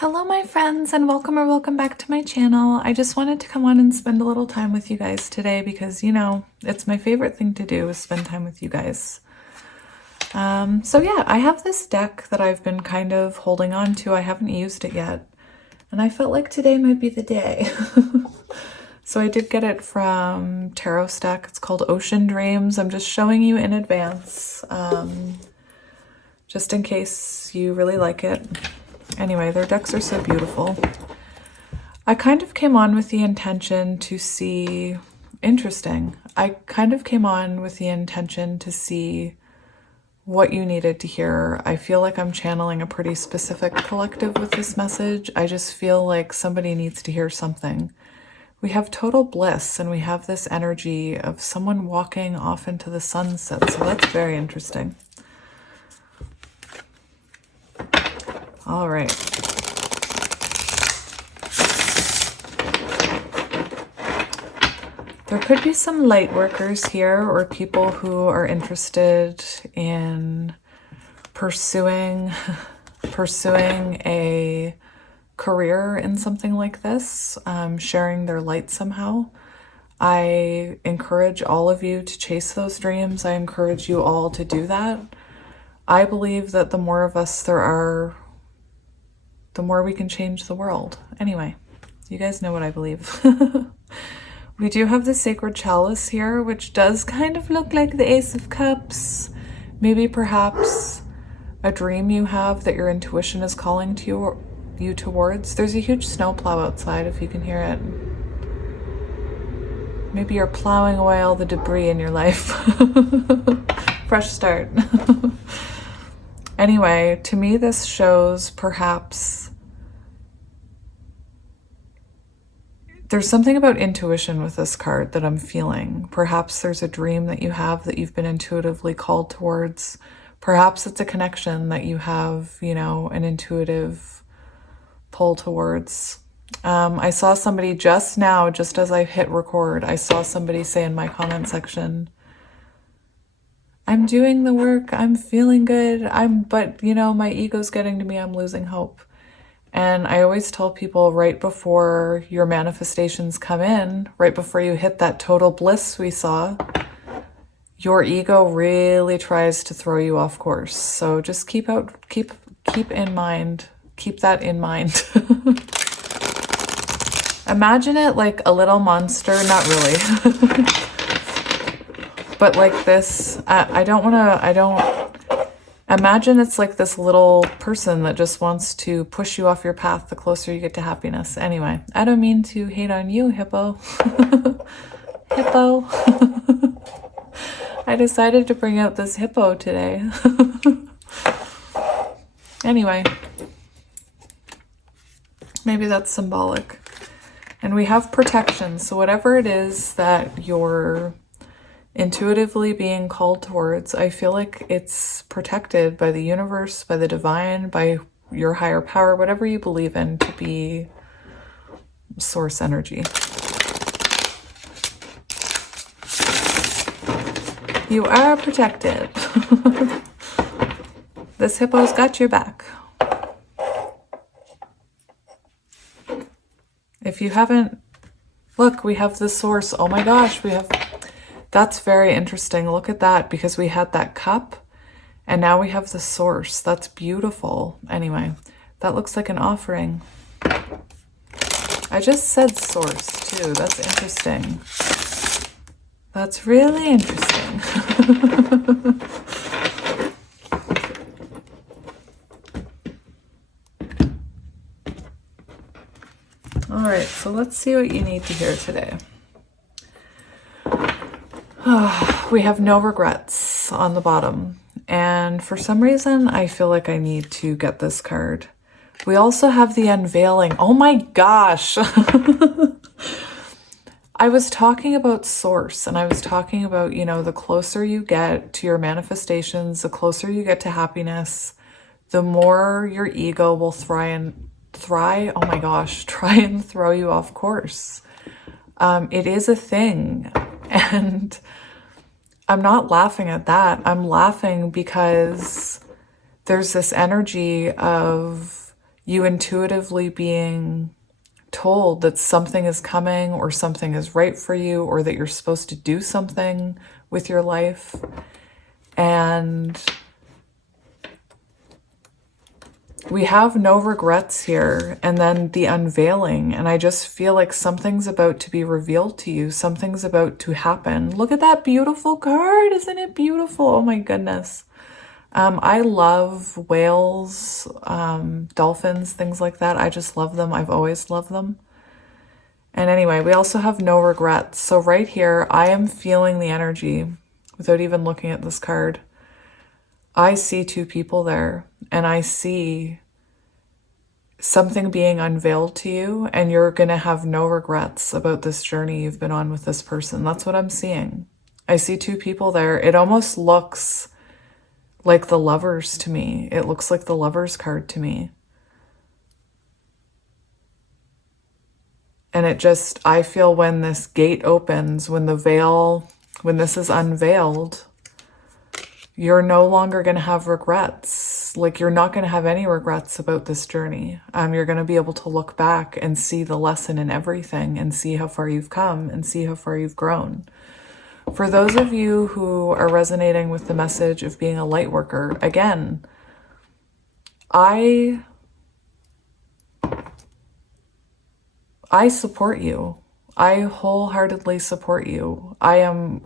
Hello my friends, and welcome or welcome back to my channel. I just wanted to come on and spend a little time with you guys today because, you know, it's my favorite thing to do is spend time with you guys. So yeah, I have this deck that I've been kind of holding on to. I haven't used it yet, and I felt like today might be the day. So I did get it from Taurus deck. It's called Ocean Dreams. I'm just showing you in advance, just in case you really like it. Anyway, their decks are so beautiful. I kind of came on with the intention to see, interesting. I kind of came on with the intention to see what you needed to hear. I feel like I'm channeling a pretty specific collective with this message. I just feel like somebody needs to hear something. We have total bliss, and we have this energy of someone walking off into the sunset, so that's very interesting. All right. There could be some light workers here, or people who are interested in pursuing a career in something like this, sharing their light somehow. I encourage all of you to chase those dreams. I encourage you all to do that. I believe that the more of us there are, the more we can change the world. Anyway, you guys know what I believe. We do have the Sacred Chalice here, which does kind of look like the Ace of Cups. Maybe perhaps a dream you have that your intuition is calling to you towards. There's a huge snowplow outside if you can hear it. Maybe you're plowing away all the debris in your life. Fresh start. Anyway, to me this shows perhaps there's something about intuition with this card that I'm feeling. Perhaps there's a dream that you have that you've been intuitively called towards. Perhaps it's a connection that you have, you know, an intuitive pull towards. I saw somebody just now, just as I hit record, I saw somebody say in my comment section, I'm doing the work, I'm feeling good, but you know, my ego's getting to me, I'm losing hope. And I always tell people right before your manifestations come in, right before you hit that total bliss we saw, your ego really tries to throw you off course. So just keep in mind, keep that in mind. Imagine it like a little monster, not really. But like this, imagine it's like this little person that just wants to push you off your path the closer you get to happiness. Anyway, I don't mean to hate on you, Hippo. Hippo. I decided to bring out this hippo today. Anyway, maybe that's symbolic. And we have protection. So whatever it is that you're intuitively being called towards, I feel like it's protected by the universe, by the divine, by your higher power, whatever you believe in to be source energy. You are protected. This hippo's got your back. If you haven't, look, we have the source. Oh my gosh, we have, that's very interesting. Look at that, because we had that cup and now we have the source. That's beautiful. Anyway, that looks like an offering. I just said source too. That's interesting. That's really interesting. All right, so let's see what you need to hear today. We have no regrets on the bottom. And for some reason, I feel like I need to get this card. We also have the unveiling. Oh my gosh. I was talking about source, and I was talking about, you know, the closer you get to your manifestations, the closer you get to happiness, the more your ego will try and throw you off course. It is a thing. And I'm not laughing at that. I'm laughing because there's this energy of you intuitively being told that something is coming or something is right for you or that you're supposed to do something with your life. And we have no regrets here, and then the unveiling, and I just feel like something's about to be revealed to you. Something's about to happen. Look at that beautiful card. Isn't it beautiful? Oh my goodness. I love whales, dolphins, things like that. I just love them. I've always loved them. And anyway, we also have no regrets. So right here, I am feeling the energy without even looking at this card. I see two people there, and I see something being unveiled to you, and you're going to have no regrets about this journey you've been on with this person. That's what I'm seeing. I see two people there. It almost looks like the Lovers to me. It looks like the Lovers card to me. And it just, I feel when this gate opens, when the veil, when this is unveiled, you're no longer going to have regrets. Like, you're not going to have any regrets about this journey. You're going to be able to look back and see the lesson in everything and see how far you've come and see how far you've grown. For those of you who are resonating with the message of being a light worker, again, I support you. I wholeheartedly support you. I am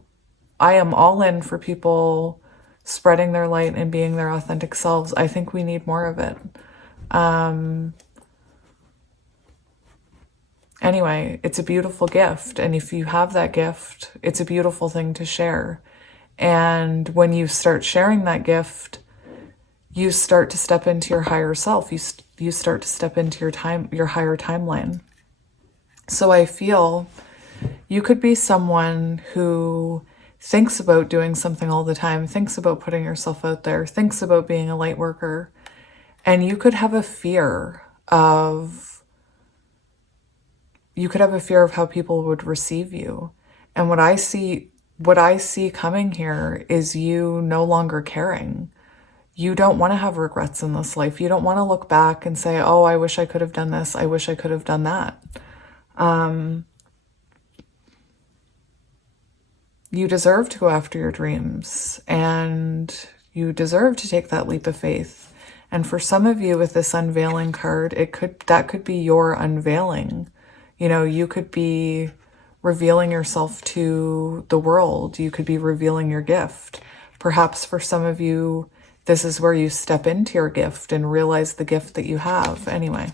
all in for people spreading their light and being their authentic selves. I think we need more of it. Anyway, it's a beautiful gift. And if you have that gift, it's a beautiful thing to share. And when you start sharing that gift, you start to step into your higher self. You start to step into your higher timeline. So I feel you could be someone who thinks about doing something all the time, thinks about putting yourself out there, thinks about being a light worker, and you could have a fear of how people would receive you. And what I see coming here is you no longer caring. You don't want to have regrets in this life. You don't want to look back and say, oh, I wish I could have done this. I wish I could have done that. You deserve to go after your dreams, and you deserve to take that leap of faith. And for some of you with this unveiling card, that could be your unveiling. You know, you could be revealing yourself to the world. You could be revealing your gift. Perhaps for some of you, this is where you step into your gift and realize the gift that you have. Anyway.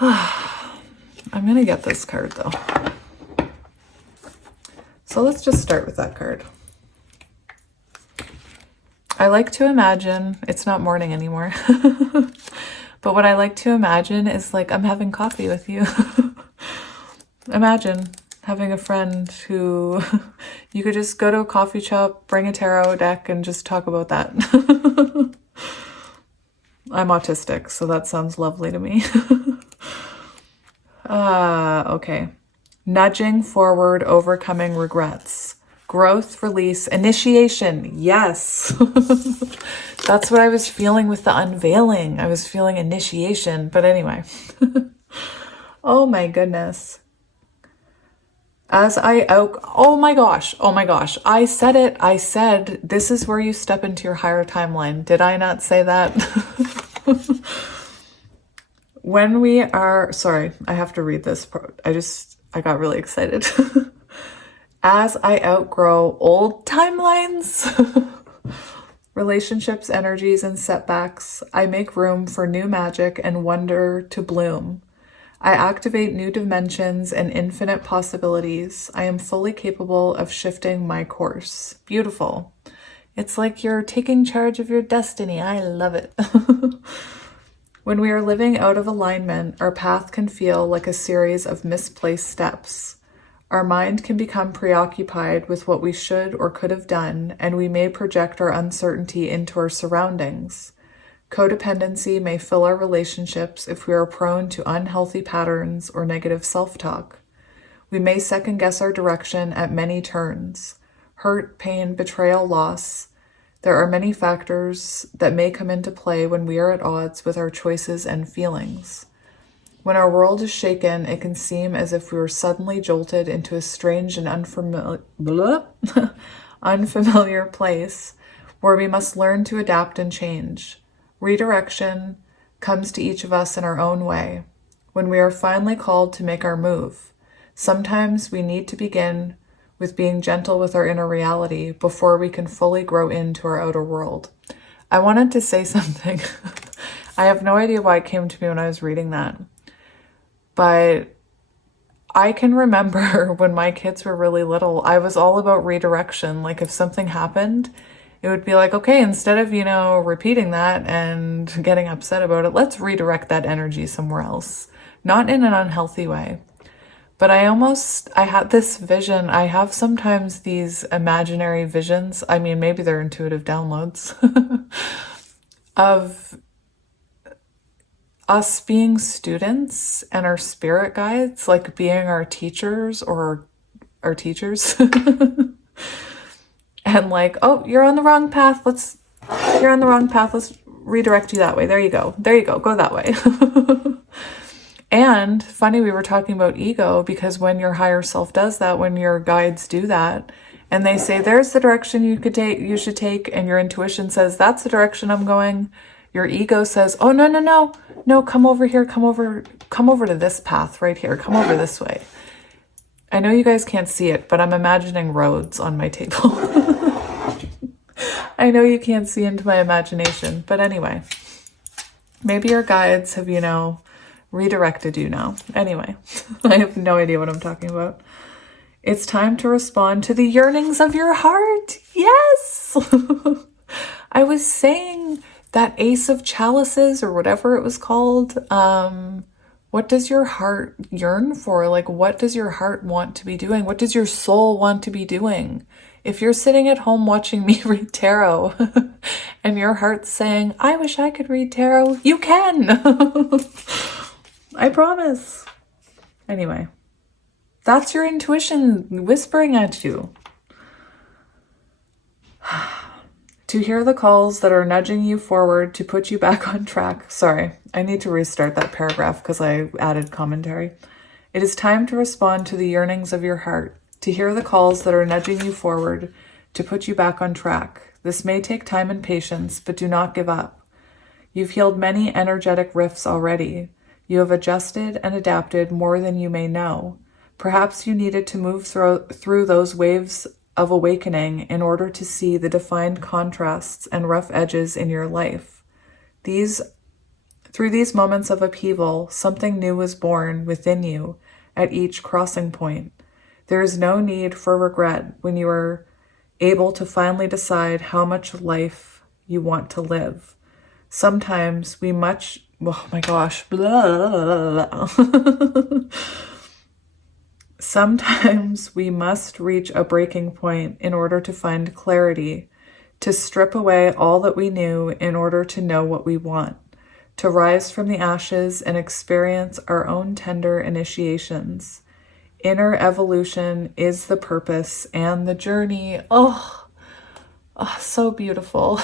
I'm going to get this card though. So let's just start with that card. I like to imagine, it's not morning anymore, but what I like to imagine is like I'm having coffee with you. Imagine having a friend who you could just go to a coffee shop, bring a tarot deck, and just talk about that. I'm autistic, so that sounds lovely to me. Okay. Nudging forward, overcoming regrets. Growth, release, initiation. Yes. That's what I was feeling with the unveiling. I was feeling initiation. But anyway. Oh my goodness. Oh my gosh. I said it. I said, this is where you step into your higher timeline. Did I not say that? When we are, sorry, I have to read this part. I got really excited. As I outgrow old timelines, relationships, energies, and setbacks, I make room for new magic and wonder to bloom. I activate new dimensions and infinite possibilities. I am fully capable of shifting my course. Beautiful. It's like you're taking charge of your destiny. I love it. When we are living out of alignment, our path can feel like a series of misplaced steps. Our mind can become preoccupied with what we should or could have done, and we may project our uncertainty into our surroundings. Codependency may fill our relationships if we are prone to unhealthy patterns or negative self-talk. We may second-guess our direction at many turns. Hurt, pain, betrayal, loss. There are many factors that may come into play when we are at odds with our choices and feelings. When our world is shaken, it can seem as if we were suddenly jolted into a strange and unfamiliar place where we must learn to adapt and change. Redirection comes to each of us in our own way. When we are finally called to make our move, sometimes we need to begin with being gentle with our inner reality before we can fully grow into our outer world. I wanted to say something. I have no idea why it came to me when I was reading that. But I can remember when my kids were really little, I was all about redirection. Like if something happened, it would be like, okay, instead of, repeating that and getting upset about it, let's redirect that energy somewhere else. Not in an unhealthy way. But I had this vision. I have sometimes these imaginary visions. I mean, maybe they're intuitive downloads of us being students and our spirit guides, like being our teachers or our teachers. And like, oh, you're on the wrong path. Let's redirect you that way. There you go. Go that way. And funny, we were talking about ego, because when your higher self does that, when your guides do that, and they say, there's the direction you should take, and your intuition says, that's the direction I'm going. Your ego says, oh, no, come over here, come over to this path right here, come over this way. I know you guys can't see it, but I'm imagining roads on my table. I know you can't see into my imagination, but anyway, maybe your guides have, redirected you now. Anyway, I have no idea what I'm talking about. It's time to respond to the yearnings of your heart. Yes! I was saying that Ace of Chalices, or whatever it was called, what does your heart yearn for? Like, what does your heart want to be doing? What does your soul want to be doing? If you're sitting at home watching me read tarot and your heart's saying, I wish I could read tarot, you can. I promise. Anyway, that's your intuition whispering at you. To hear the calls that are nudging you forward to put you back on track. Sorry, I need to restart that paragraph because I added commentary. It is time to respond to the yearnings of your heart, to hear the calls that are nudging you forward to put you back on track. This may take time and patience, but do not give up. You've healed many energetic rifts already. You have adjusted and adapted more than you may know. Perhaps you needed to move through those waves of awakening in order to see the defined contrasts and rough edges in your life. Through these moments of upheaval, something new was born within you at each crossing point. There is no need for regret when you are able to finally decide how much life you want to live. Sometimes we must reach a breaking point in order to find clarity, to strip away all that we knew in order to know what we want, to rise from the ashes and experience our own tender initiations. Inner evolution is the purpose and the journey. Oh, so beautiful.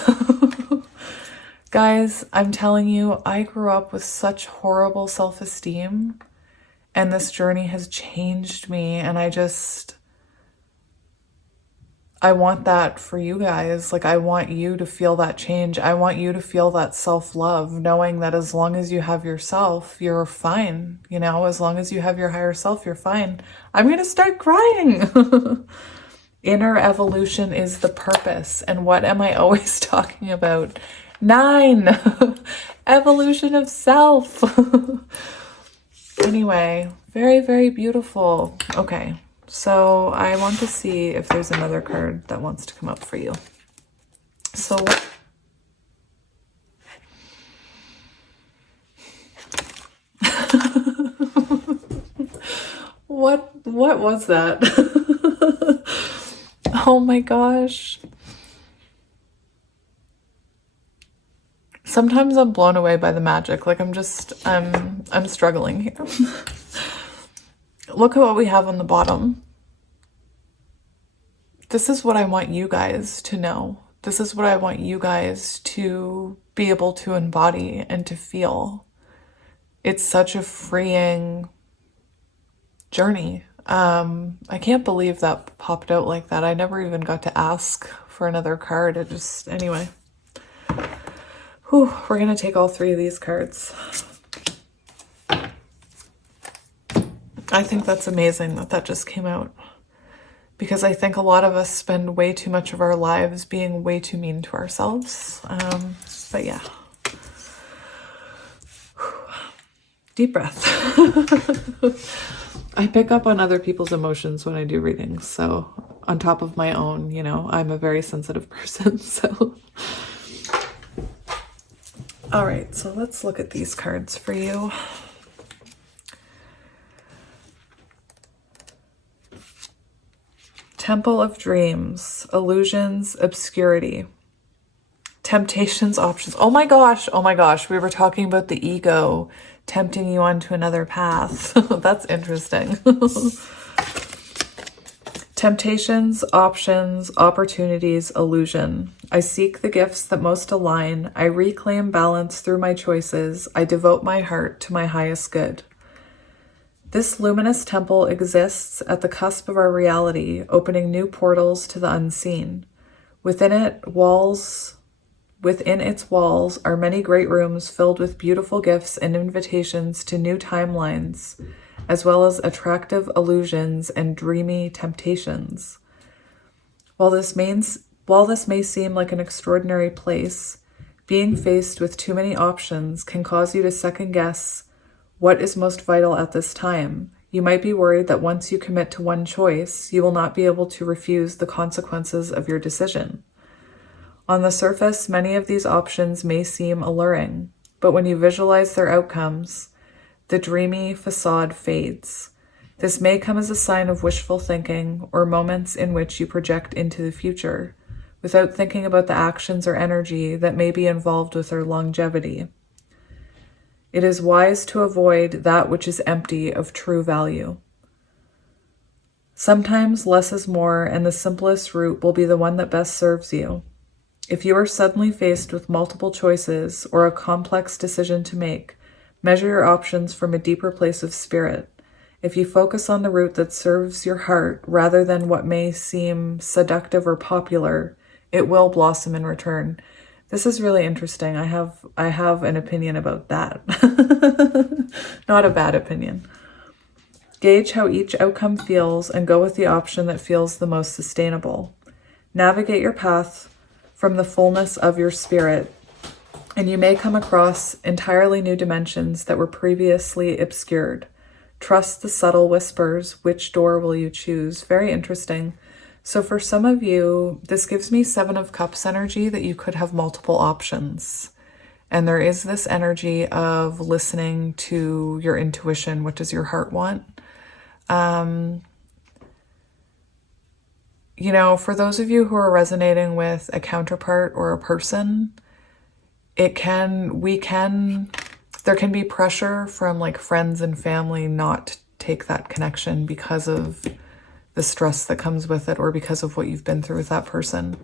Guys, I'm telling you, I grew up with such horrible self-esteem, and this journey has changed me, and I want that for you guys. Like, I want you to feel that change. I want you to feel that self-love, knowing that as long as you have yourself, you're fine. As long as you have your higher self, you're fine. I'm going to start crying. Inner evolution is the purpose. And what am I always talking about? 9, evolution of self. Anyway, very, very beautiful. Okay, so I want to see if there's another card that wants to come up for you. So what was that? Oh my gosh. Sometimes I'm blown away by the magic. Like I'm struggling here. Look at what we have on the bottom. This is what I want you guys to know. This is what I want you guys to be able to embody and to feel. It's such a freeing journey. I can't believe that popped out like that. I never even got to ask for another card. It just, anyway. Whew, we're going to take all 3 of these cards. I think that's amazing that that just came out. Because I think a lot of us spend way too much of our lives being way too mean to ourselves. But yeah. Deep breath. I pick up on other people's emotions when I do readings. So on top of my own, you know, I'm a very sensitive person. So, all right, so let's look at these cards for you. Temple of Dreams, Illusions, Obscurity, Temptations, Options. Oh my gosh, we were talking about the ego tempting you onto another path. That's interesting. Temptations, options, opportunities, illusion. I seek the gifts that most align. I reclaim balance through my choices. I devote my heart to my highest good. This luminous temple exists at the cusp of our reality, opening new portals to the unseen. Within its walls are many great rooms filled with beautiful gifts and invitations to new timelines, as well as attractive illusions and dreamy temptations. While this may seem like an extraordinary place, being faced with too many options can cause you to second guess what is most vital at this time. You might be worried that once you commit to one choice, you will not be able to refuse the consequences of your decision. On the surface, many of these options may seem alluring, but when you visualize their outcomes, the dreamy facade fades. This may come as a sign of wishful thinking or moments in which you project into the future, without thinking about the actions or energy that may be involved with their longevity. It is wise to avoid that which is empty of true value. Sometimes less is more, and the simplest route will be the one that best serves you. If you are suddenly faced with multiple choices or a complex decision to make, measure your options from a deeper place of spirit. If you focus on the route that serves your heart rather than what may seem seductive or popular, it will blossom in return. This is really interesting. I have an opinion about that. Not a bad opinion. Gauge how each outcome feels and go with the option that feels the most sustainable. Navigate your path from the fullness of your spirit, and you may come across entirely new dimensions that were previously obscured. Trust the subtle whispers. Which door will you choose? Very interesting. So for some of you, this gives me 7 of Cups energy that you could have multiple options. And there is this energy of listening to your intuition. What does your heart want? You know, for those of you who are resonating with a counterpart or a person, there can be pressure from like friends and family not to take that connection because of the stress that comes with it or because of what you've been through with that person.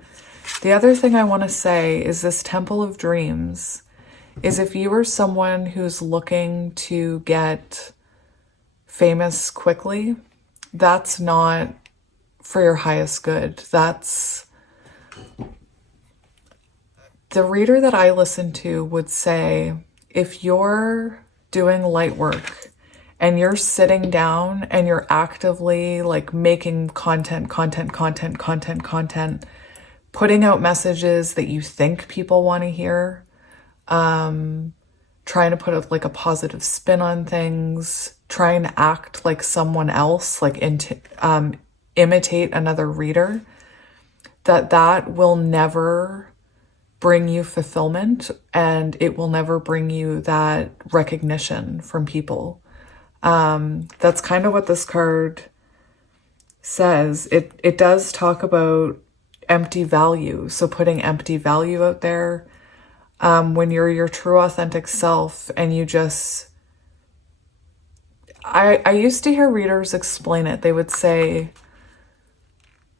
The other thing I want to say is this Temple of Dreams is if you are someone who's looking to get famous quickly, that's not for your highest good. That's the reader that I listen to would say, if you're doing light work and you're sitting down and you're actively like making content, putting out messages that you think people want to hear, trying to put a positive spin on things, trying to act like someone else, like imitate another reader, that will never bring you fulfillment, and it will never bring you that recognition from people. That's kind of what this card says. It does talk about empty value. So putting empty value out there, when you're your true authentic self and you just, I used to hear readers explain it. They would say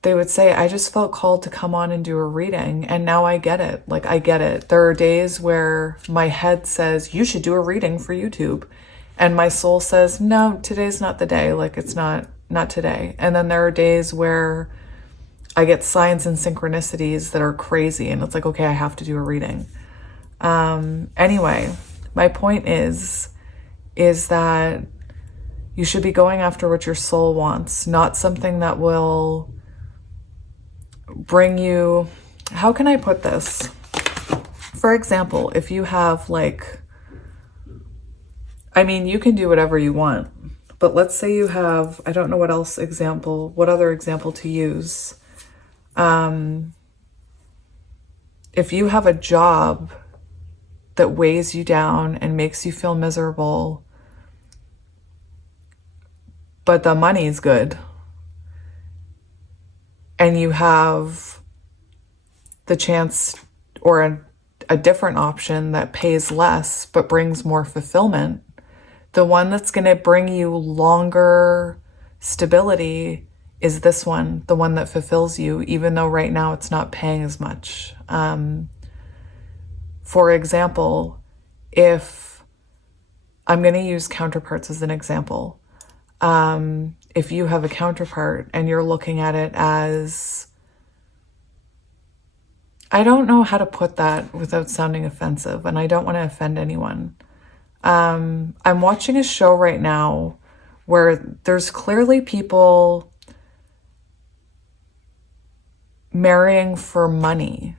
they would say, I just felt called to come on and do a reading. And now I get it. Like, I get it. There are days where my head says, you should do a reading for YouTube. And my soul says, no, today's not the day. Like, it's not today. And then there are days where I get signs and synchronicities that are crazy. And it's like, okay, I have to do a reading. Anyway, my point is that you should be going after what your soul wants, not something that will bring you, how can I put this? For example, if you have like, I mean, you can do whatever you want, but let's say you have, I don't know what other example to use. If you have a job that weighs you down and makes you feel miserable, but the money's good, and you have the chance or a different option that pays less but brings more fulfillment, the one that's going to bring you longer stability is this one, the one that fulfills you, even though right now it's not paying as much. For example, if I'm going to use counterparts as an example, if you have a counterpart and you're looking at it as, I don't know how to put that without sounding offensive, and I don't want to offend anyone. I'm watching a show right now where there's clearly people marrying for money,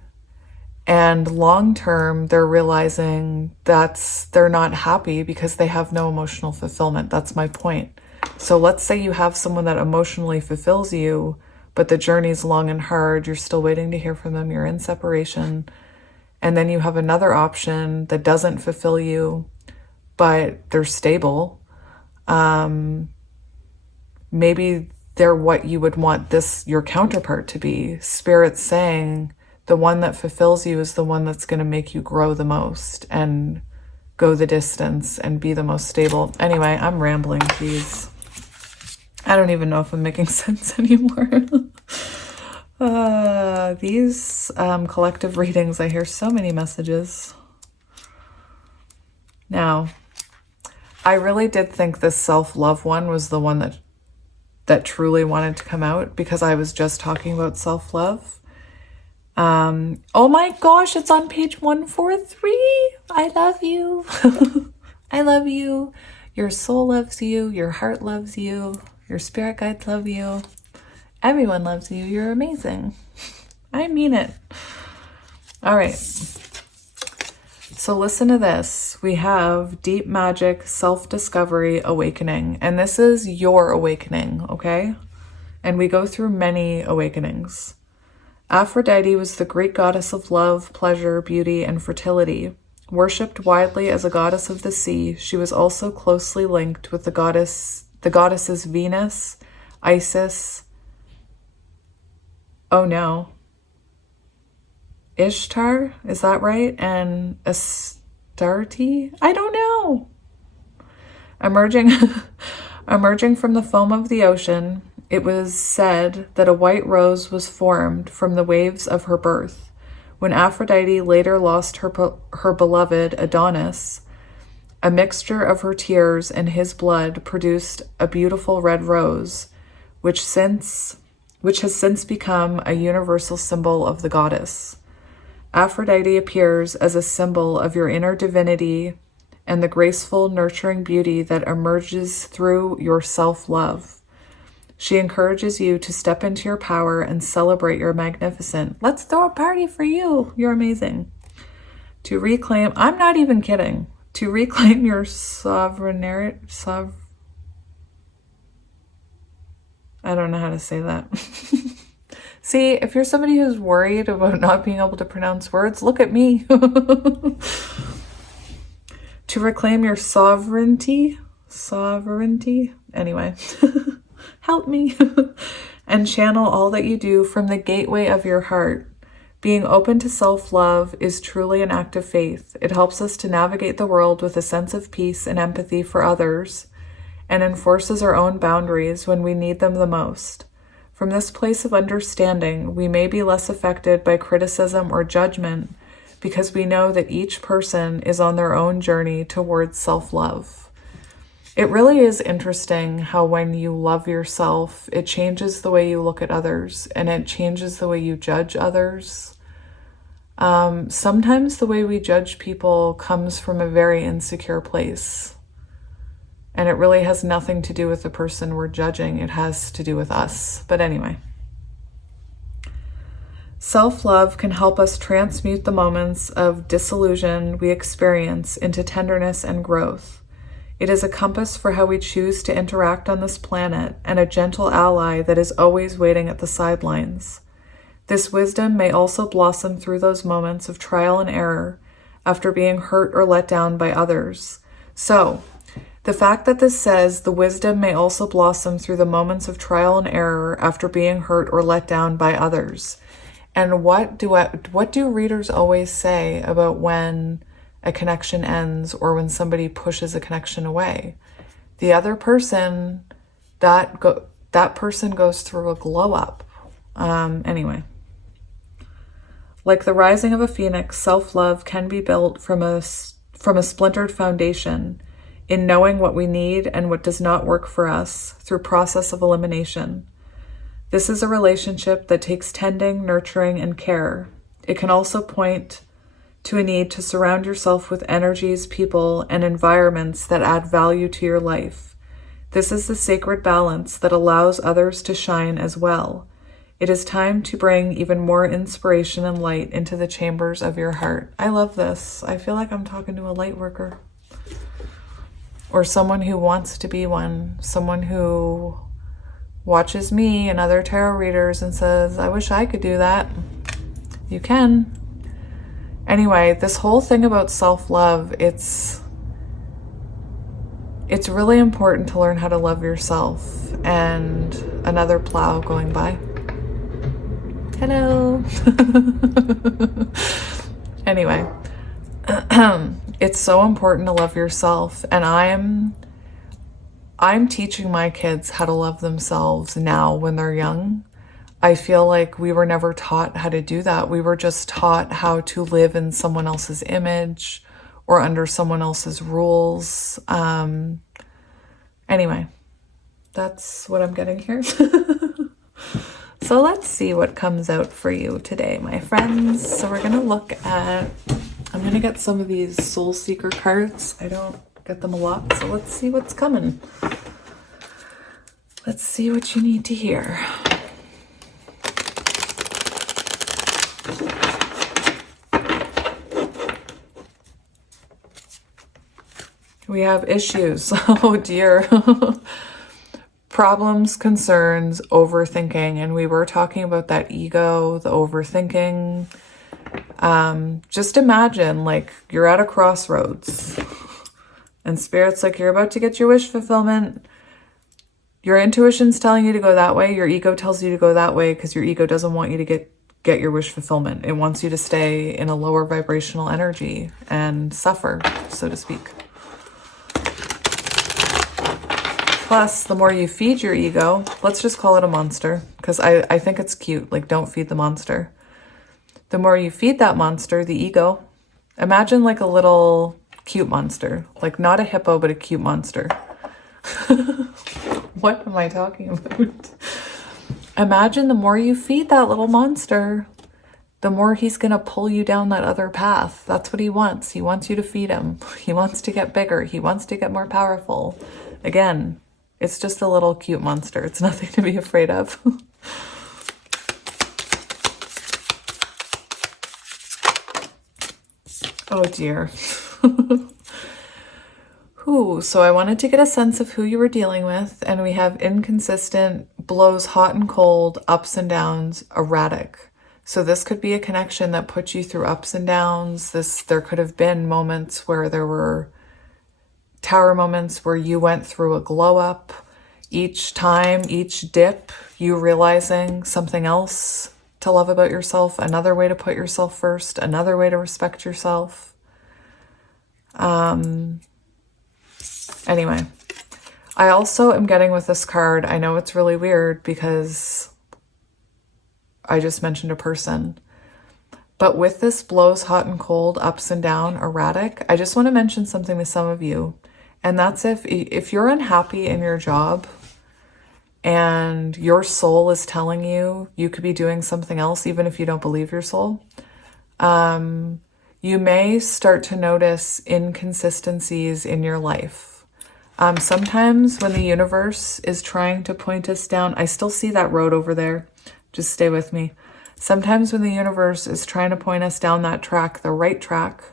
and long term they're realizing they're not happy because they have no emotional fulfillment. That's my point. So let's say you have someone that emotionally fulfills you, but the journey's long and hard, you're still waiting to hear from them, you're in separation, and then you have another option that doesn't fulfill you, but they're stable. Maybe they're what you would want your counterpart to be. Spirit's saying the one that fulfills you is the one that's going to make you grow the most and go the distance and be the most stable. Anyway, I'm rambling, geez. I don't even know if I'm making sense anymore. These collective readings, I hear so many messages. Now, I really did think this self-love one was the one that truly wanted to come out, because I was just talking about self-love. Oh my gosh, it's on page 143. I love you. I love you. Your soul loves you. Your heart loves you. Your spirit guides love you. Everyone loves you. You're amazing. I mean it. All right. So listen to this. We have deep magic, self-discovery, awakening. And this is your awakening, okay? And we go through many awakenings. Aphrodite was the Greek goddess of love, pleasure, beauty, and fertility. Worshipped widely as a goddess of the sea, she was also closely linked with the goddesses Venus, Isis, Ishtar, is that right? And Astarte? I don't know. Emerging from the foam of the ocean, it was said that a white rose was formed from the waves of her birth. When Aphrodite later lost her beloved Adonis, a mixture of her tears and his blood produced a beautiful red rose, which has since become a universal symbol of the goddess. Aphrodite appears as a symbol of your inner divinity and the graceful, nurturing beauty that emerges through your self-love. She encourages you to step into your power and celebrate your magnificent. Let's throw a party for you. You're amazing. To reclaim, I'm not even kidding. To reclaim your sovereignty. I don't know how to say that. See, if you're somebody who's worried about not being able to pronounce words, look at me. To reclaim your sovereignty. Anyway, help me. And channel all that you do from the gateway of your heart. Being open to self-love is truly an act of faith. It helps us to navigate the world with a sense of peace and empathy for others, and enforces our own boundaries when we need them the most. From this place of understanding, we may be less affected by criticism or judgment because we know that each person is on their own journey towards self-love. It really is interesting how when you love yourself, it changes the way you look at others and it changes the way you judge others. Sometimes the way we judge people comes from a very insecure place. And it really has nothing to do with the person we're judging. It has to do with us. But anyway. Self-love can help us transmute the moments of disillusion we experience into tenderness and growth. It is a compass for how we choose to interact on this planet and a gentle ally that is always waiting at the sidelines. This wisdom may also blossom through those moments of trial and error after being hurt or let down by others. So, the fact that this says the wisdom may also blossom through the moments of trial and error after being hurt or let down by others. And what do readers always say about when a connection ends or when somebody pushes a connection away? The other person, that person goes through a glow up. Anyway. Like the rising of a phoenix, self-love can be built from a splintered foundation in knowing what we need and what does not work for us through process of elimination. This is a relationship that takes tending, nurturing, and care. It can also point to a need to surround yourself with energies, people, and environments that add value to your life. This is the sacred balance that allows others to shine as well. It is time to bring even more inspiration and light into the chambers of your heart. I love this. I feel like I'm talking to a light worker. Or someone who wants to be one. Someone who watches me and other tarot readers and says, I wish I could do that. You can. Anyway, this whole thing about self-love, it's really important to learn how to love yourself. And another plow going by. Hello. Anyway. It's so important to love yourself, and I'm teaching my kids how to love themselves now when they're young. I feel like we were never taught how to do that. We were just taught how to live in someone else's image or under someone else's rules. Anyway, that's what I'm getting here. So let's see what comes out for you today, my friends. So we're going to I'm going to get some of these Soul Seeker cards. I don't get them a lot, so let's see what's coming. Let's see what you need to hear. We have issues. Oh dear. Problems, concerns, overthinking. And we were talking about that ego, the overthinking. Just imagine like you're at a crossroads and Spirit's like, you're about to get your wish fulfillment. Your intuition's telling you to go that way. Your ego tells you to go that way because your ego doesn't want you to get your wish fulfillment. It wants you to stay in a lower vibrational energy and suffer, so to speak. Plus, the more you feed your ego, let's just call it a monster because I think it's cute. Like, don't feed the monster. The more you feed that monster, the ego, imagine like a little cute monster, like not a hippo, but a cute monster. What am I talking about? Imagine the more you feed that little monster, the more he's going to pull you down that other path. That's what he wants. He wants you to feed him. He wants to get bigger. He wants to get more powerful. Again, it's just a little cute monster. It's nothing to be afraid of. Oh dear. So I wanted to get a sense of who you were dealing with, and we have inconsistent, blows hot and cold, ups and downs, erratic. So this could be a connection that puts you through ups and downs. There could have been moments where there were tower moments where you went through a glow up. Each time, each dip, you realizing something else to love about yourself, another way to put yourself first, another way to respect yourself. Anyway, I also am getting with this card, I know it's really weird because I just mentioned a person. But with this blows hot and cold, ups and down, erratic, I just want to mention something to some of you. And that's if you're unhappy in your job and your soul is telling you you could be doing something else, even if you don't believe your soul, you may start to notice inconsistencies in your life. Sometimes when the universe is trying to point us down, I still see that road over there. Just stay with me. Sometimes when the universe is trying to point us down that track, the right track,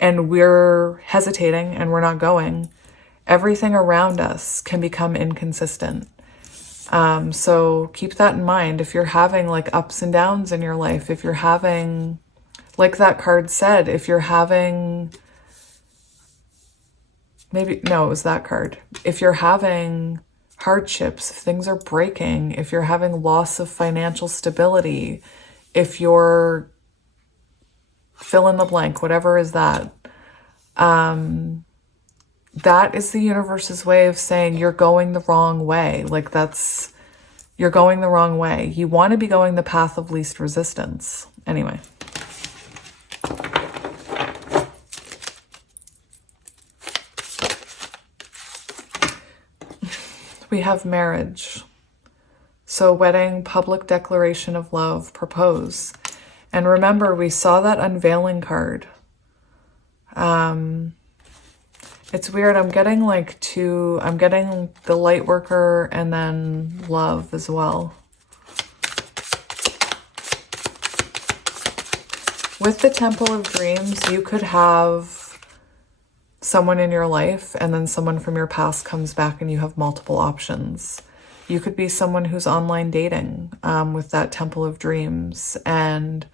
and we're hesitating and we're not going, everything around us can become inconsistent. So keep that in mind. If you're having like ups and downs in your life, if you're having, like that card said, if you're having, maybe, no, it was that card. If you're having hardships, if things are breaking, if you're having loss of financial stability, if you're fill in the blank, whatever is that, that is the universe's way of saying you're going the wrong way. Like you're going the wrong way. You want to be going the path of least resistance. Anyway. We have marriage. So wedding, public declaration of love, propose. And remember, we saw that unveiling card. It's weird. I'm getting I'm getting the light worker and then love as well. With the Temple of Dreams, you could have someone in your life and then someone from your past comes back and you have multiple options. You could be someone who's online dating with that Temple of Dreams, and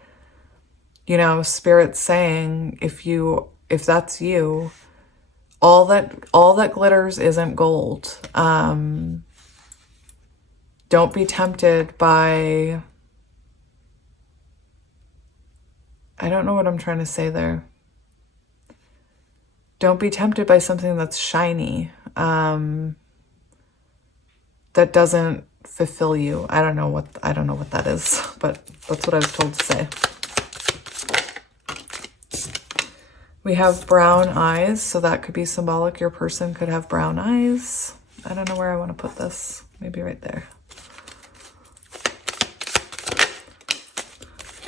you know, Spirit's saying if that's you, all that glitters isn't gold. Don't be tempted by, I don't know what I'm trying to say there. Don't be tempted by something that's shiny, that doesn't fulfill you. I don't know what that is, but that's what I was told to say. We have brown eyes, so that could be symbolic. Your person could have brown eyes. I don't know where I want to put this. Maybe right there.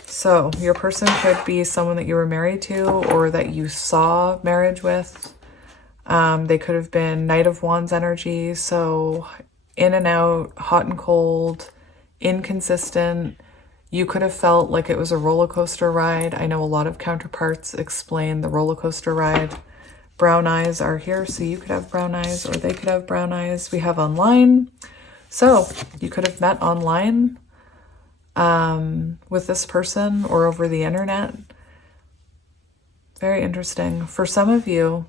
So your person could be someone that you were married to or that you saw marriage with. They could have been Knight of Wands energy, so in and out, hot and cold, inconsistent. You could have felt like it was a roller coaster ride. I know a lot of counterparts explain the roller coaster ride. Brown eyes are here, so you could have brown eyes or they could have brown eyes. We have online. So you could have met online with this person or over the internet. Very interesting. For some of you,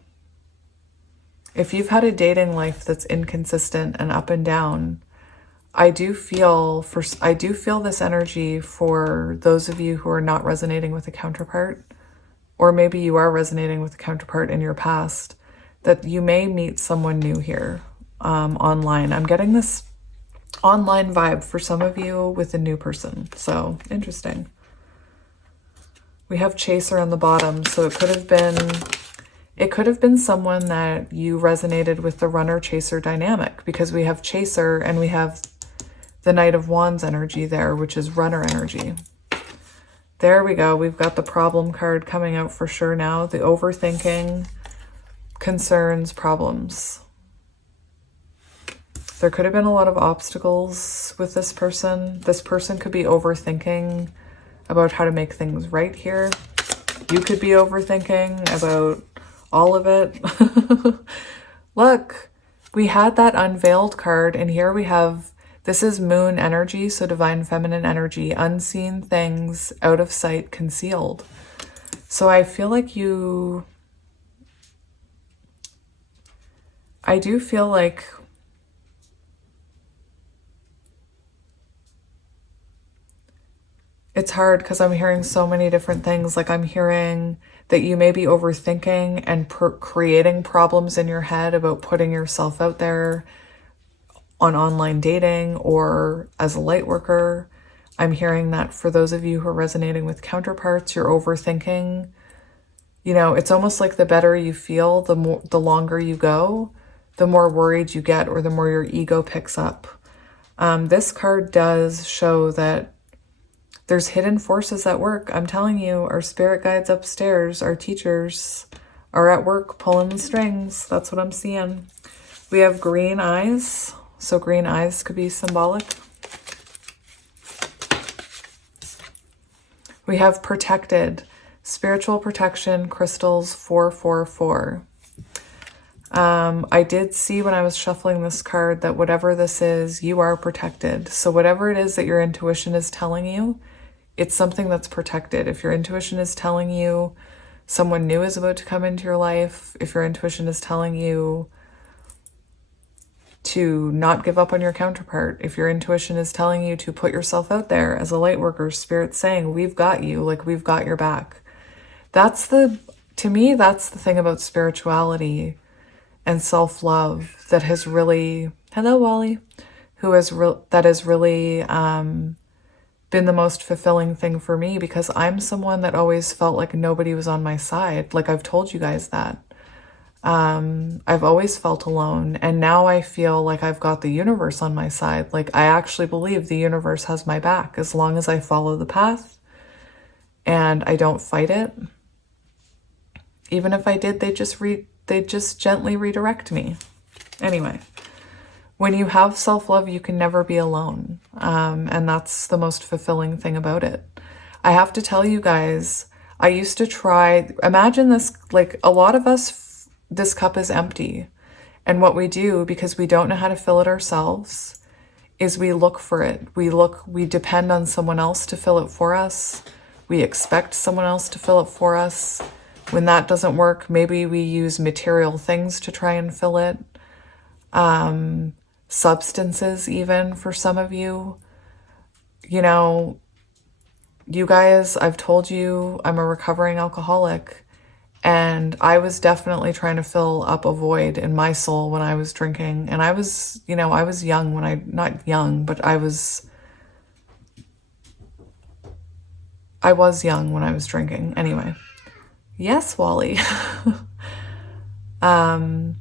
if you've had a dating life that's inconsistent and up and down, I do feel this energy for those of you who are not resonating with a counterpart, or maybe you are resonating with a counterpart in your past, that you may meet someone new here online. I'm getting this online vibe for some of you with a new person. So interesting. We have Chaser on the bottom, so it could have been someone that you resonated with the runner chaser dynamic, because we have Chaser and we have the Knight of Wands energy there, which is runner energy. There we go. We've got the problem card coming out for sure now. The overthinking, concerns, problems. There could have been a lot of obstacles with this person. This person could be overthinking about how to make things right here. You could be overthinking about all of it. Look, we had that unveiled card, and here we have, this is moon energy, so divine feminine energy, unseen things, out of sight, concealed. So I feel like I do feel like it's hard because I'm hearing so many different things. Like I'm hearing that you may be overthinking and creating problems in your head about putting yourself out there on online dating or as a light worker. I'm hearing that for those of you who are resonating with counterparts, you're overthinking. You know, it's almost like the better you feel, the longer you go, the more worried you get, or the more your ego picks up. This card does show that there's hidden forces at work. I'm telling you, our spirit guides upstairs, our teachers are at work pulling the strings. That's what I'm seeing. We have green eyes. So green eyes could be symbolic. We have protected. Spiritual protection, crystals, 444. I did see when I was shuffling this card that whatever this is, you are protected. So whatever it is that your intuition is telling you, it's something that's protected. If your intuition is telling you someone new is about to come into your life, if your intuition is telling you to not give up on your counterpart, if your intuition is telling you to put yourself out there as a light worker, Spirit's saying, we've got you, like we've got your back. To me, that's the thing about spirituality and self-love that has really, hello Wally, that has really been the most fulfilling thing for me, because I'm someone that always felt like nobody was on my side. Like I've told you guys that. I've always felt alone, and now I feel like I've got the universe on my side. Like I actually believe the universe has my back as long as I follow the path and I don't fight it. Even if I did, they'd just gently redirect me. Anyway, when you have self-love, you can never be alone. And that's the most fulfilling thing about it. I have to tell you guys, I used to try, imagine this, like a lot of us, this cup is empty. And what we do, because we don't know how to fill it ourselves, is we look for it. We depend on someone else to fill it for us. We expect someone else to fill it for us. When that doesn't work, maybe we use material things to try and fill it. Substances even for some of you. You know, you guys, I've told you I'm a recovering alcoholic, and I was definitely trying to fill up a void in my soul when I was drinking. And I was, you know, I was young when not young, but I was young when I was drinking. Anyway. Yes, Wally. I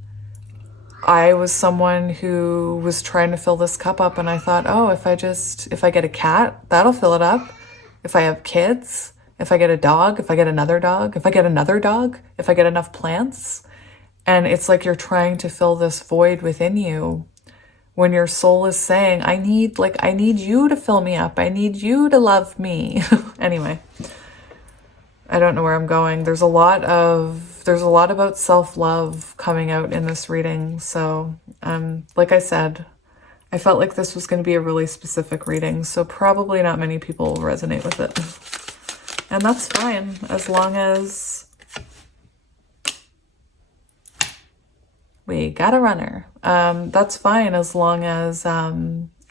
was someone who was trying to fill this cup up, and I thought, oh, if I get a cat, that'll fill it up. If I have kids, if I get a dog, if I get another dog, if I get another dog, if I get enough plants. And it's like you're trying to fill this void within you when your soul is saying, I need you to fill me up. I need you to love me. Anyway. I don't know where I'm going. There's a lot about self-love coming out in this reading. So, like I said, I felt like this was going to be a really specific reading. So probably not many people will resonate with it. And that's fine, as long as we got a runner. That's fine, as long as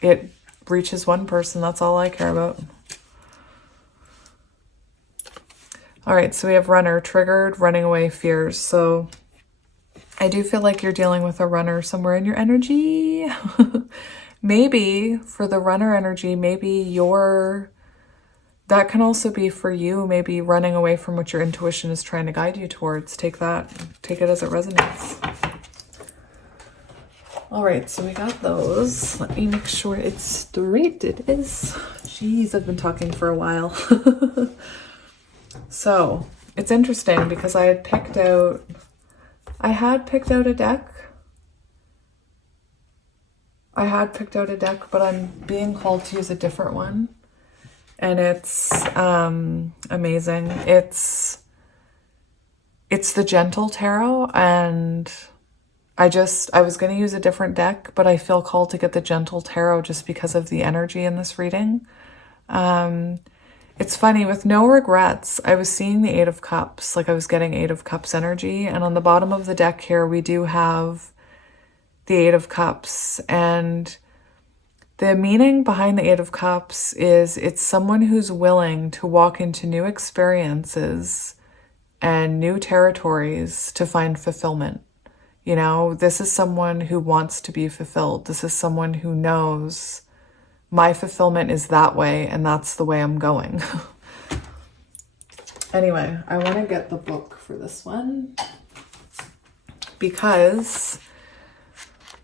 it reaches one person. That's all I care about. All right, so we have runner, triggered, running away, fears. So I do feel like you're dealing with a runner somewhere in your energy. Maybe for the runner energy, maybe that can also be for you, maybe running away from what your intuition is trying to guide you towards. Take it as it resonates. All right, so we got those. Let me make sure it's straight. It is. Jeez, I've been talking for a while. So it's interesting because I had picked out a deck. But I'm being called to use a different one. And it's amazing. It's the Gentle Tarot, and I was going to use a different deck, but I feel called to get the Gentle Tarot just because of the energy in this reading. It's funny, with no regrets, I was seeing the Eight of Cups, like I was getting Eight of Cups energy. And on the bottom of the deck here, we do have the Eight of Cups. And the meaning behind the Eight of Cups is it's someone who's willing to walk into new experiences and new territories to find fulfillment. You know, this is someone who wants to be fulfilled. This is someone who knows my fulfillment is that way, and that's the way I'm going. Anyway, I want to get the book for this one because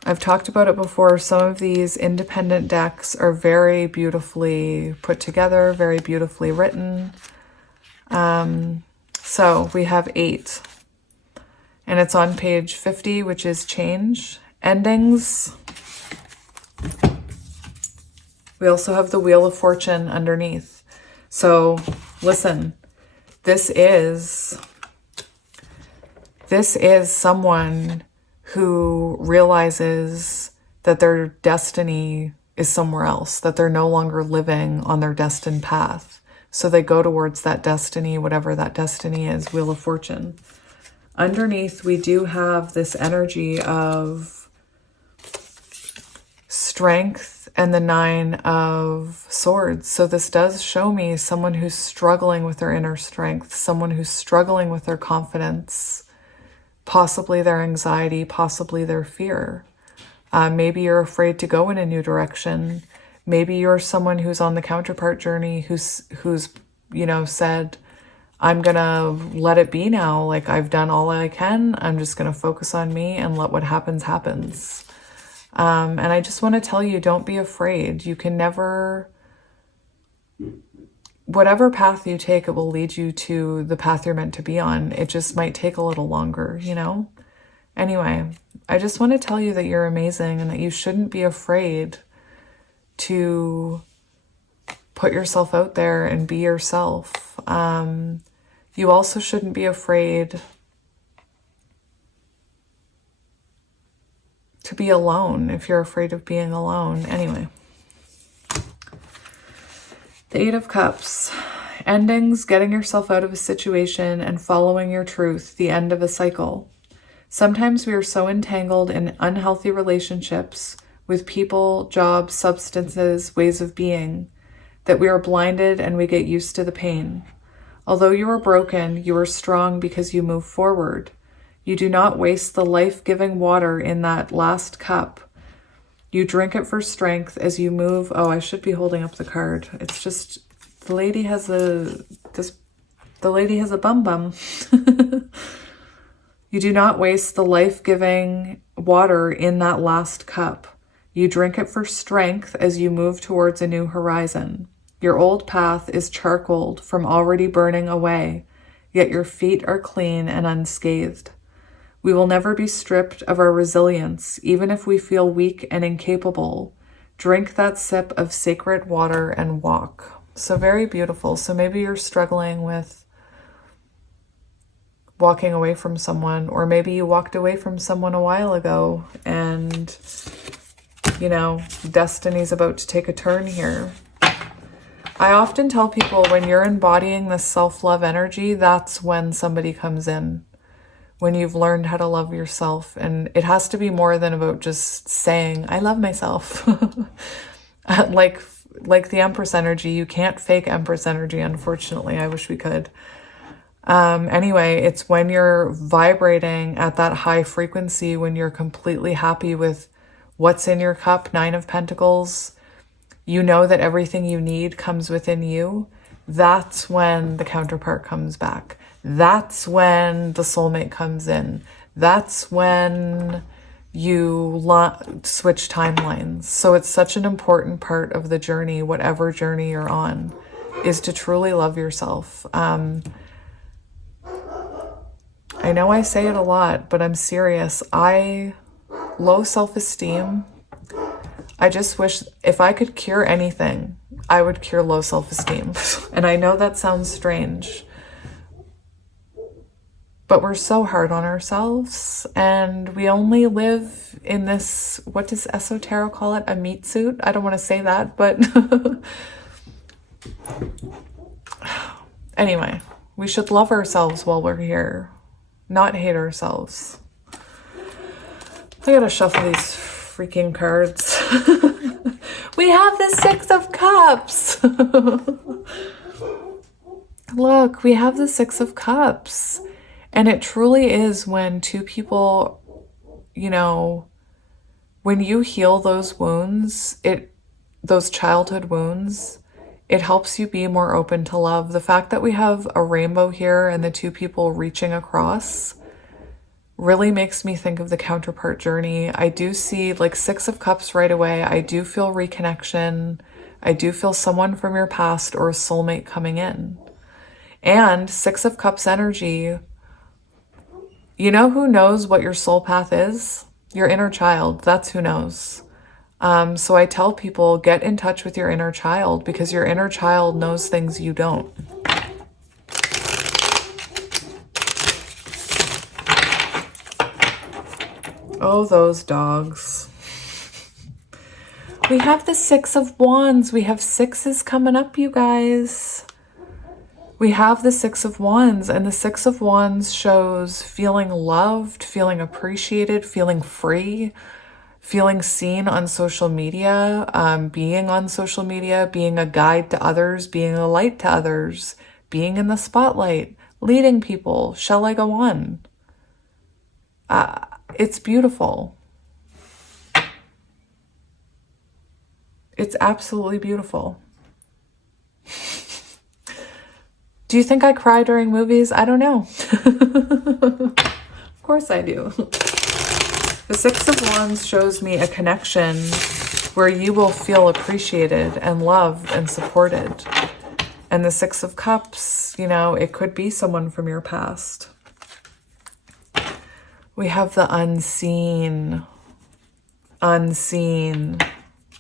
I've talked about it before. Some of these independent decks are very beautifully put together, very beautifully written. So we have 8, and it's on page 50, which is change, endings. We also have the Wheel of Fortune underneath. So listen, this is someone who realizes that their destiny is somewhere else, that they're no longer living on their destined path. So they go towards that destiny, whatever that destiny is, Wheel of Fortune. Underneath, we do have this energy of strength and the 9 of Swords. So this does show me someone who's struggling with their inner strength, someone who's struggling with their confidence, possibly their anxiety, possibly their fear. Maybe you're afraid to go in a new direction. Maybe you're someone who's on the counterpart journey who's you know, said, I'm gonna let it be now. Like, I've done all I can. I'm just gonna focus on me and let what happens happens. And I just want to tell you, don't be afraid. You can never, whatever path you take, it will lead you to the path you're meant to be on. It just might take a little longer, you know? Anyway, I just want to tell you that you're amazing and that you shouldn't be afraid to put yourself out there and be yourself. You also shouldn't be afraid to be alone if you're afraid of being alone. Anyway, the 8 of Cups. Endings, getting yourself out of a situation and following your truth, the end of a cycle. Sometimes we are so entangled in unhealthy relationships with people, jobs, substances, ways of being, that we are blinded and we get used to the pain. Although you are broken, you are strong because you move forward. You do not waste the life-giving water in that last cup. You drink it for strength as you move. Oh, I should be holding up the card. It's just, the lady has a bum bum. You do not waste the life-giving water in that last cup. You drink it for strength as you move towards a new horizon. Your old path is charcoaled from already burning away, yet your feet are clean and unscathed. We will never be stripped of our resilience, even if we feel weak and incapable. Drink that sip of sacred water and walk. So very beautiful. So maybe you're struggling with walking away from someone, or maybe you walked away from someone a while ago and, you know, destiny's about to take a turn here. I often tell people, when you're embodying this self-love energy, that's when somebody comes in. When you've learned how to love yourself. And it has to be more than about just saying, I love myself. like the Empress energy. You can't fake Empress energy, unfortunately. I wish we could. Anyway, it's when you're vibrating at that high frequency, when you're completely happy with what's in your cup, 9 of Pentacles, you know that everything you need comes within you. That's when the counterpart comes back. That's when the soulmate comes in. That's when you switch timelines. So it's such an important part of the journey, whatever journey you're on, is to truly love yourself. I know I say it a lot, but I'm serious. Low self-esteem, I just wish if I could cure anything, I would cure low self-esteem. And I know that sounds strange, but we're so hard on ourselves, and we only live in this, what does esoteric call it? A meat suit? I don't want to say that, but anyway, we should love ourselves while we're here, not hate ourselves. I gotta shuffle these freaking cards. We have the 6 of Cups. Look, we have the 6 of Cups. And it truly is when two people, you know, when you heal those wounds, those childhood wounds, it helps you be more open to love. The fact that we have a rainbow here and the two people reaching across really makes me think of the counterpart journey. I do see like Six of Cups right away. I do feel reconnection. I do feel someone from your past or a soulmate coming in. And Six of Cups energy, you know who knows what your soul path is? Your inner child. That's who knows. So I tell people, get in touch with your inner child because your inner child knows things you don't. Oh, those dogs. We have the Six of Wands. We have sixes coming up, you guys. We have the Six of Wands, and the Six of Wands shows feeling loved, feeling appreciated, feeling free, feeling seen on social media, being on social media, being a guide to others, being a light to others, being in the spotlight, leading people. Shall I go on? It's beautiful. It's absolutely beautiful. Do you think I cry during movies? I don't know. Of course I do. The Six of Wands shows me a connection where you will feel appreciated and loved and supported. And the Six of Cups, you know, it could be someone from your past. We have the unseen. Unseen.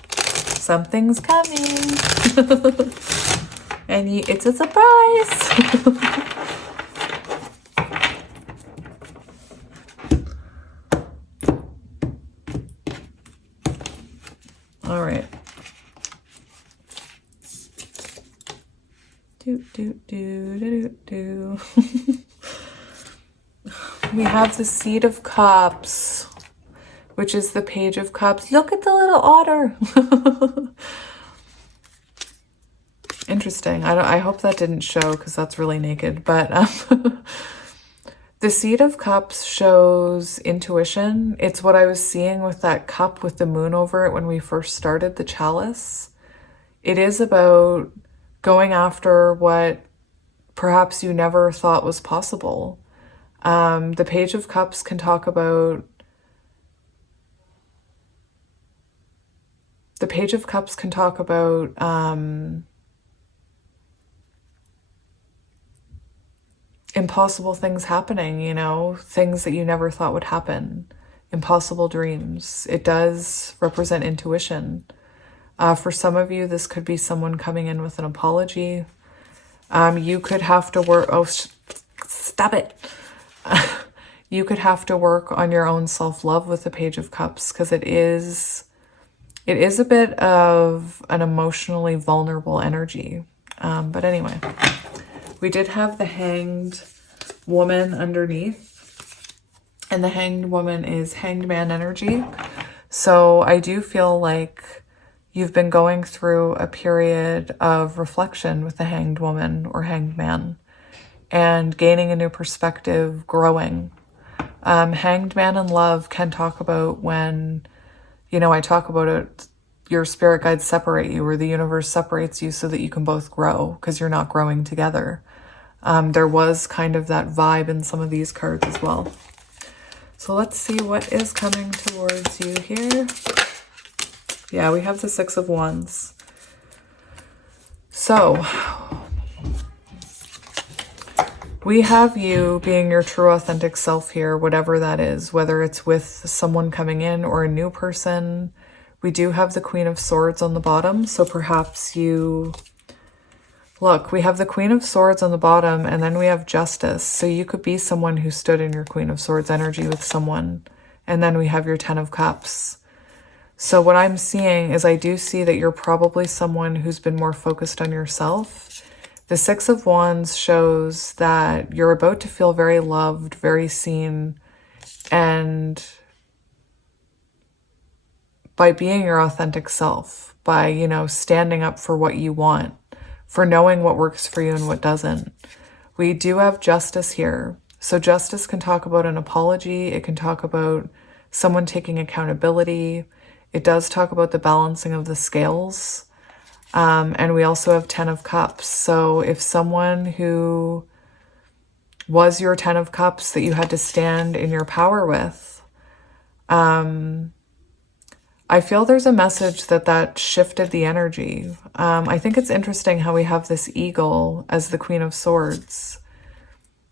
Something's coming. And it's a surprise. All right. We have the Seed of Cups, which is the Page of Cups. Look at the little otter. Interesting. I hope that didn't show because that's really naked. But the Seed of Cups shows intuition. It's what I was seeing with that cup with the moon over it when we first started the chalice. It is about going after what perhaps you never thought was possible. The Page of Cups can talk about impossible things happening, you know, things that you never thought would happen, impossible dreams. It does represent intuition. For some of you, this could be someone coming in with an apology. You could have to work, stop it. You could have to work on your own self-love with the Page of Cups because it is a bit of an emotionally vulnerable energy. But anyway, we did have the Hanged Woman underneath, and the Hanged Woman is Hanged Man energy. So I do feel like you've been going through a period of reflection with the Hanged Woman or Hanged Man and gaining a new perspective, growing. Hanged Man in love can talk about when, you know, I talk about it, your spirit guides separate you or the universe separates you so that you can both grow because you're not growing together. There was kind of that vibe in some of these cards as well. So let's see what is coming towards you here. Yeah, we have the Six of Wands. So we have you being your true authentic self here, whatever that is, whether it's with someone coming in or a new person. We do have the Queen of Swords on the bottom, so perhaps you... Look, we have the Queen of Swords on the bottom, and then we have Justice. So you could be someone who stood in your Queen of Swords energy with someone. And then we have your Ten of Cups. So what I'm seeing is I do see that you're probably someone who's been more focused on yourself. The Six of Wands shows that you're about to feel very loved, very seen, and by being your authentic self, by, you know, standing up for what you want, for knowing what works for you and what doesn't. We do have Justice here. So Justice can talk about an apology. It can talk about someone taking accountability. It does talk about the balancing of the scales. And we also have 10 of Cups. So if someone who was your 10 of Cups that you had to stand in your power with, I feel there's a message that shifted the energy. I think it's interesting how we have this eagle as the Queen of Swords.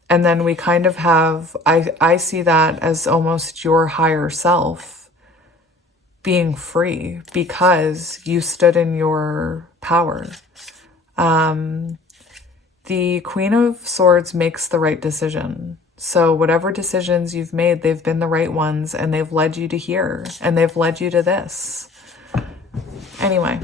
And then we kind of have, I see that as almost your higher self being free because you stood in your power. The Queen of Swords makes the right decision. So whatever decisions you've made, they've been the right ones and they've led you to here and they've led you to this. Anyway.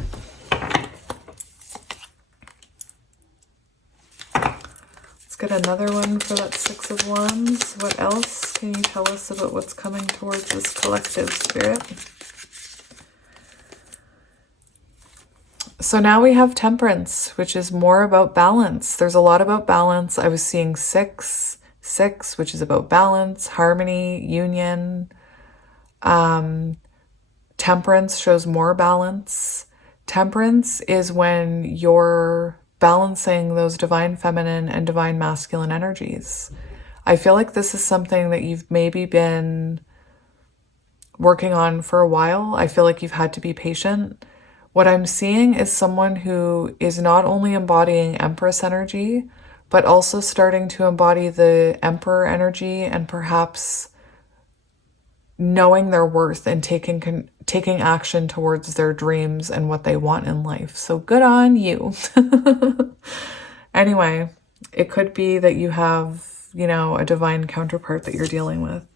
Let's get another one for that Six of Wands. What else can you tell us about what's coming towards this collective spirit? So now we have Temperance, which is more about balance. There's a lot about balance. I was seeing six, which is about balance, harmony, union. Temperance shows more balance. Temperance is when you're balancing those divine feminine and divine masculine energies. I feel like this is something that you've maybe been working on for a while. I feel like you've had to be patient. What I'm seeing is someone who is not only embodying Empress energy, but also starting to embody the Emperor energy and perhaps knowing their worth and taking action towards their dreams and what they want in life. So good on you. Anyway, it could be that you have, a divine counterpart that you're dealing with.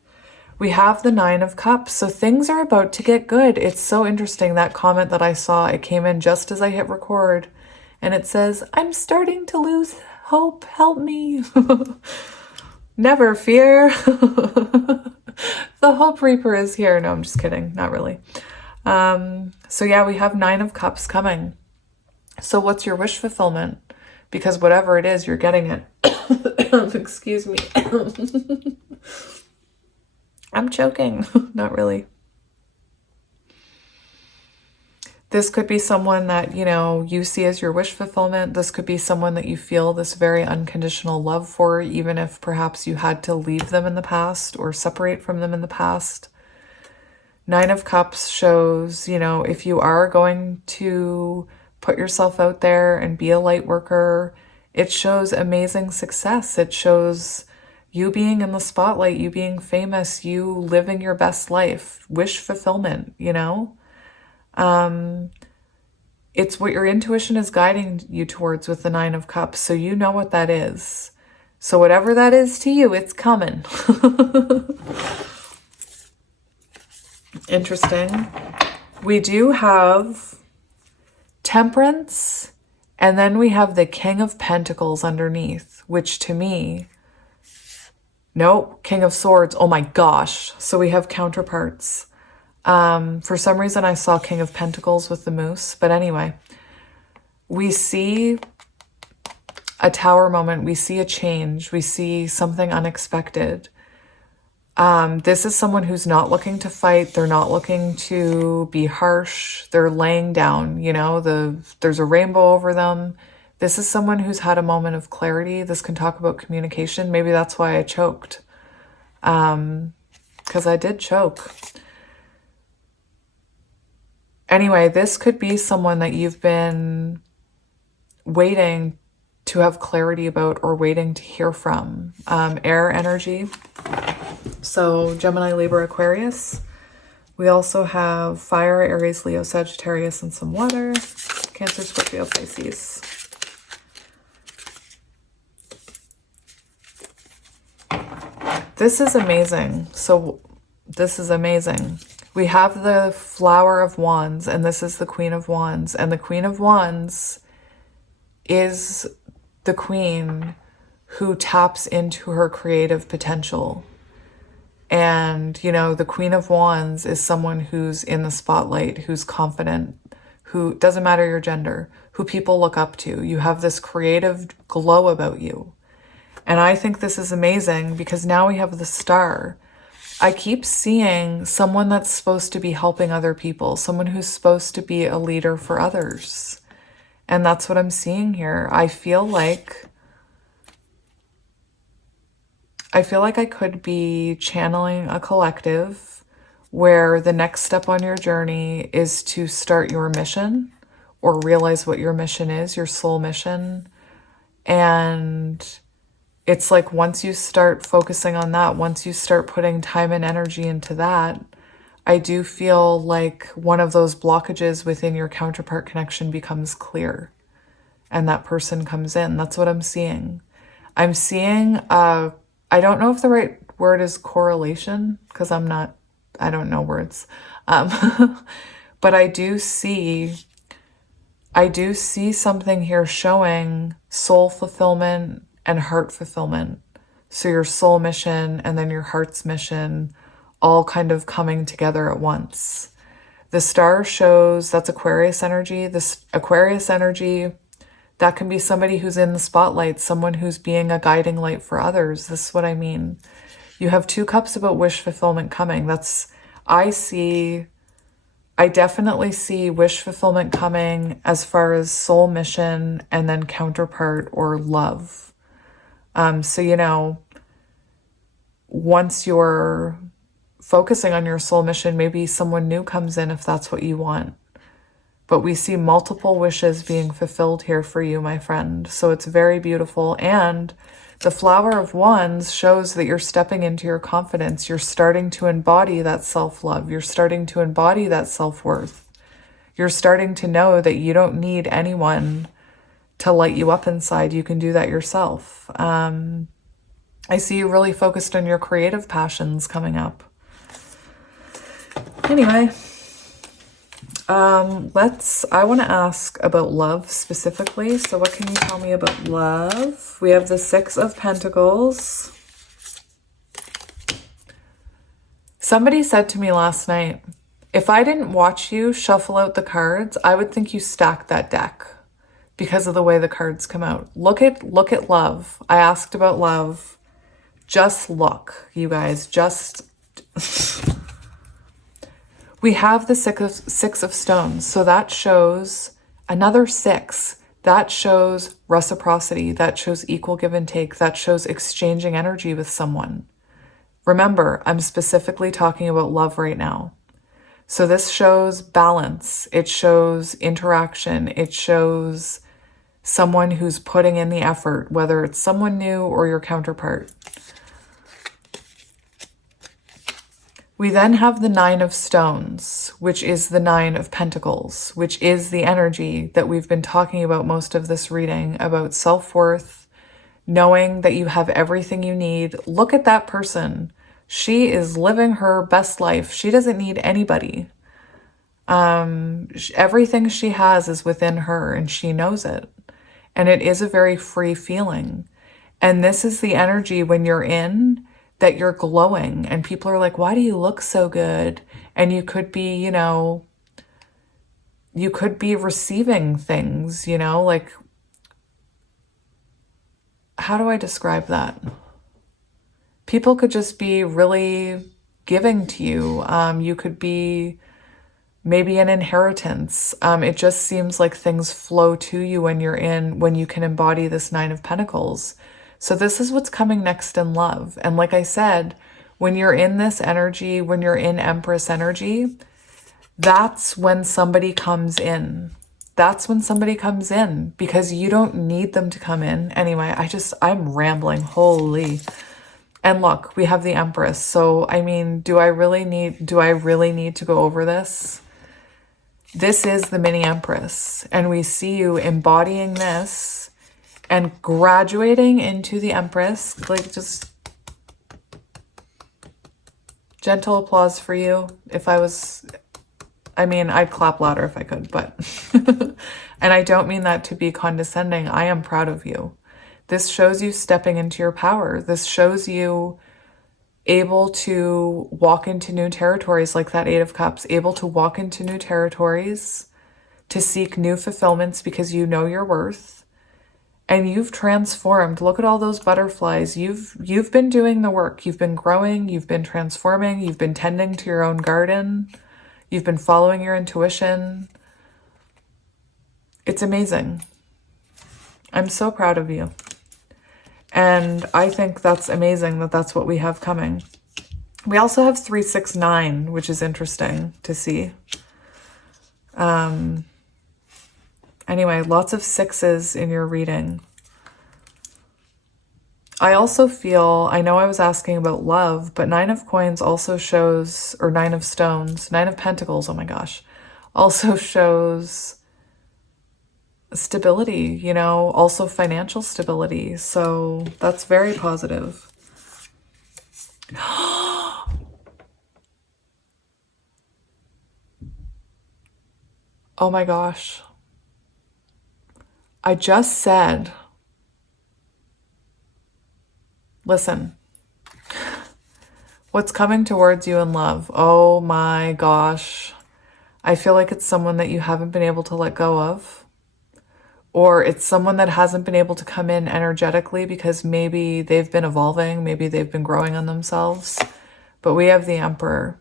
We have the Nine of Cups. So things are about to get good. It's so interesting. That comment that I saw, it came in just as I hit record. And it says, I'm starting to lose hope. Help me. Never fear. The Hope Reaper is here. No, I'm just kidding. Not really. So yeah, we have Nine of Cups coming. So what's your wish fulfillment? Because whatever it is, you're getting it. Excuse me. I'm choking. Not really. This could be someone that, you see as your wish fulfillment. This could be someone that you feel this very unconditional love for, even if perhaps you had to leave them in the past or separate from them in the past. Nine of Cups shows, if you are going to put yourself out there and be a light worker, it shows amazing success. It shows you being in the spotlight, you being famous, you living your best life, wish fulfillment, It's what your intuition is guiding you towards with the Nine of Cups. So you know what that is. So whatever that is to you, it's coming. Interesting. We do have Temperance, and then we have the King of Pentacles underneath, which to me, nope, King of Swords. Oh my gosh. So we have counterparts. For some reason I saw King of Pentacles with the moose, but anyway, we see a tower moment. We see a change. We see something unexpected. This is someone who's not looking to fight. They're not looking to be harsh. They're laying down, there's a rainbow over them. This is someone who's had a moment of clarity. This can talk about communication. Maybe that's why I choked. Because I did choke. Anyway, this could be someone that you've been waiting to have clarity about or waiting to hear from. Air energy. So Gemini, Libra, Aquarius. We also have fire, Aries, Leo, Sagittarius, and some water. Cancer, Scorpio, Pisces. This is amazing. So this is amazing. We have the Flower of Wands, and this is the Queen of Wands. And the Queen of Wands is the queen who taps into her creative potential. And, the Queen of Wands is someone who's in the spotlight, who's confident, who doesn't matter your gender, who people look up to. You have this creative glow about you. And I think this is amazing because now we have the Star. I keep seeing someone that's supposed to be helping other people, someone who's supposed to be a leader for others. And that's what I'm seeing here. I feel like I could be channeling a collective where the next step on your journey is to start your mission or realize what your mission is, your soul mission. And it's like once you start focusing on that, once you start putting time and energy into that, I do feel like one of those blockages within your counterpart connection becomes clear and that person comes in. That's what I'm seeing. I'm seeing, I don't know if the right word is correlation because I don't know words. But I do see something here showing soul fulfillment and heart fulfillment. So your soul mission and then your heart's mission all kind of coming together at once. The star shows that's Aquarius energy. This Aquarius energy, that can be somebody who's in the spotlight, someone who's being a guiding light for others. This is what I mean. You have 2 cups about wish fulfillment coming. I definitely see wish fulfillment coming as far as soul mission and then counterpart or love. So, once you're focusing on your soul mission, maybe someone new comes in if that's what you want. But we see multiple wishes being fulfilled here for you, my friend. So it's very beautiful. And the Flower of Wands shows that you're stepping into your confidence. You're starting to embody that self-love. You're starting to embody that self-worth. You're starting to know that you don't need anyone to light you up inside. You can do that yourself. I see you really focused on your creative passions coming up. Anyway, I want to ask about love specifically. So what can you tell me about love? We have the 6 of Pentacles. Somebody said to me last night, if I didn't watch you shuffle out the cards, I would think you stacked that deck because of the way the cards come out. Look at love. I asked about love. Just look, you guys, we have the 6 of Stones. So that shows another 6. That shows reciprocity. That shows equal give and take. That shows exchanging energy with someone. Remember, I'm specifically talking about love right now. So this shows balance. It shows interaction. It shows someone who's putting in the effort, whether it's someone new or your counterpart. We then have the 9 of Stones, which is the 9 of Pentacles, which is the energy that we've been talking about most of this reading, about self-worth, knowing that you have everything you need. Look at that person. She is living her best life. She doesn't need anybody. Everything she has is within her and she knows it. And it is a very free feeling. And this is the energy when you're in that you're glowing and people are like, why do you look so good? And you could be, you could be receiving things, like, how do I describe that? People could just be really giving to you. You could be maybe an inheritance. It just seems like things flow to you when you can embody this 9 of Pentacles. So this is what's coming next in love. And like I said, when you're in this energy, when you're in Empress energy, that's when somebody comes in. That's when somebody comes in because you don't need them to come in. Anyway, I'm rambling. Holy. And look, we have the Empress. So, I mean, do I really need to go over this? This is the mini Empress. And we see you embodying this and graduating into the Empress. Like, just gentle applause for you. I'd clap louder if I could, but, and I don't mean that to be condescending. I am proud of you. This shows you stepping into your power. This shows you able to walk into new territories, like that 8 of Cups, able to walk into new territories, to seek new fulfillments because you know your worth. And you've transformed. Look at all those butterflies. You've been doing the work. You've been growing, you've been transforming, you've been tending to your own garden. You've been following your intuition. It's amazing. I'm so proud of you. And I think that's amazing that that's what we have coming. We also have 369, which is interesting to see. Anyway, lots of sixes in your reading. I also feel, I know I was asking about love, but 9 of coins also shows, or 9 of stones, 9 of pentacles, oh my gosh, also shows stability, you know, also financial stability. So that's very positive. Oh my gosh. I just said, listen, what's coming towards you in love? Oh my gosh. I feel like it's someone that you haven't been able to let go of, or it's someone that hasn't been able to come in energetically because maybe they've been evolving, maybe they've been growing on themselves. But we have the Emperor.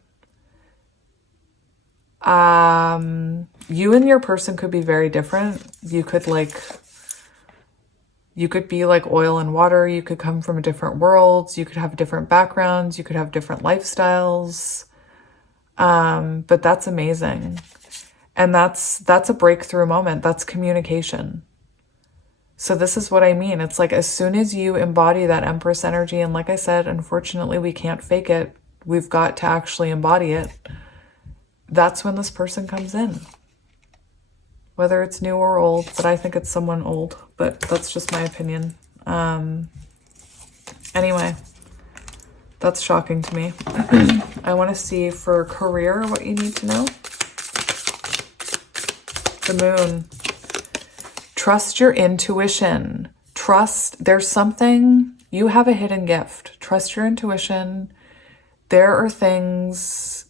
You and your person could be very different. You could be like oil and water. You could come from different worlds. You could have different backgrounds. You could have different lifestyles. But that's amazing. And that's a breakthrough moment. That's communication. So this is what I mean. It's like as soon as you embody that Empress energy, and like I said, unfortunately, we can't fake it. We've got to actually embody it. That's when this person comes in. Whether it's new or old, but I think it's someone old, but that's just my opinion. Anyway, that's shocking to me. I want to see for career what you need to know. The Moon. Trust your intuition. Trust, there's something, you have a hidden gift. Trust your intuition. There are things,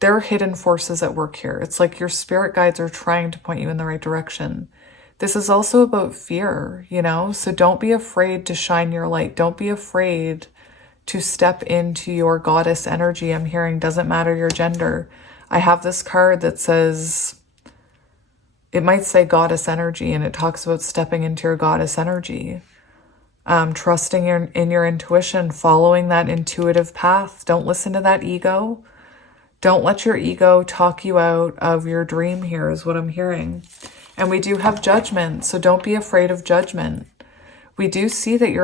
there are hidden forces at work here. It's like your spirit guides are trying to point you in the right direction. This is also about fear, you know? So don't be afraid to shine your light. Don't be afraid to step into your goddess energy. I'm hearing doesn't matter your gender. I have this card that says, it might say goddess energy, and it talks about stepping into your goddess energy. Trusting in your intuition, following that intuitive path. Don't listen to that ego. Don't let your ego talk you out of your dream here is what I'm hearing. And we do have judgment, so don't be afraid of judgment. We do see that you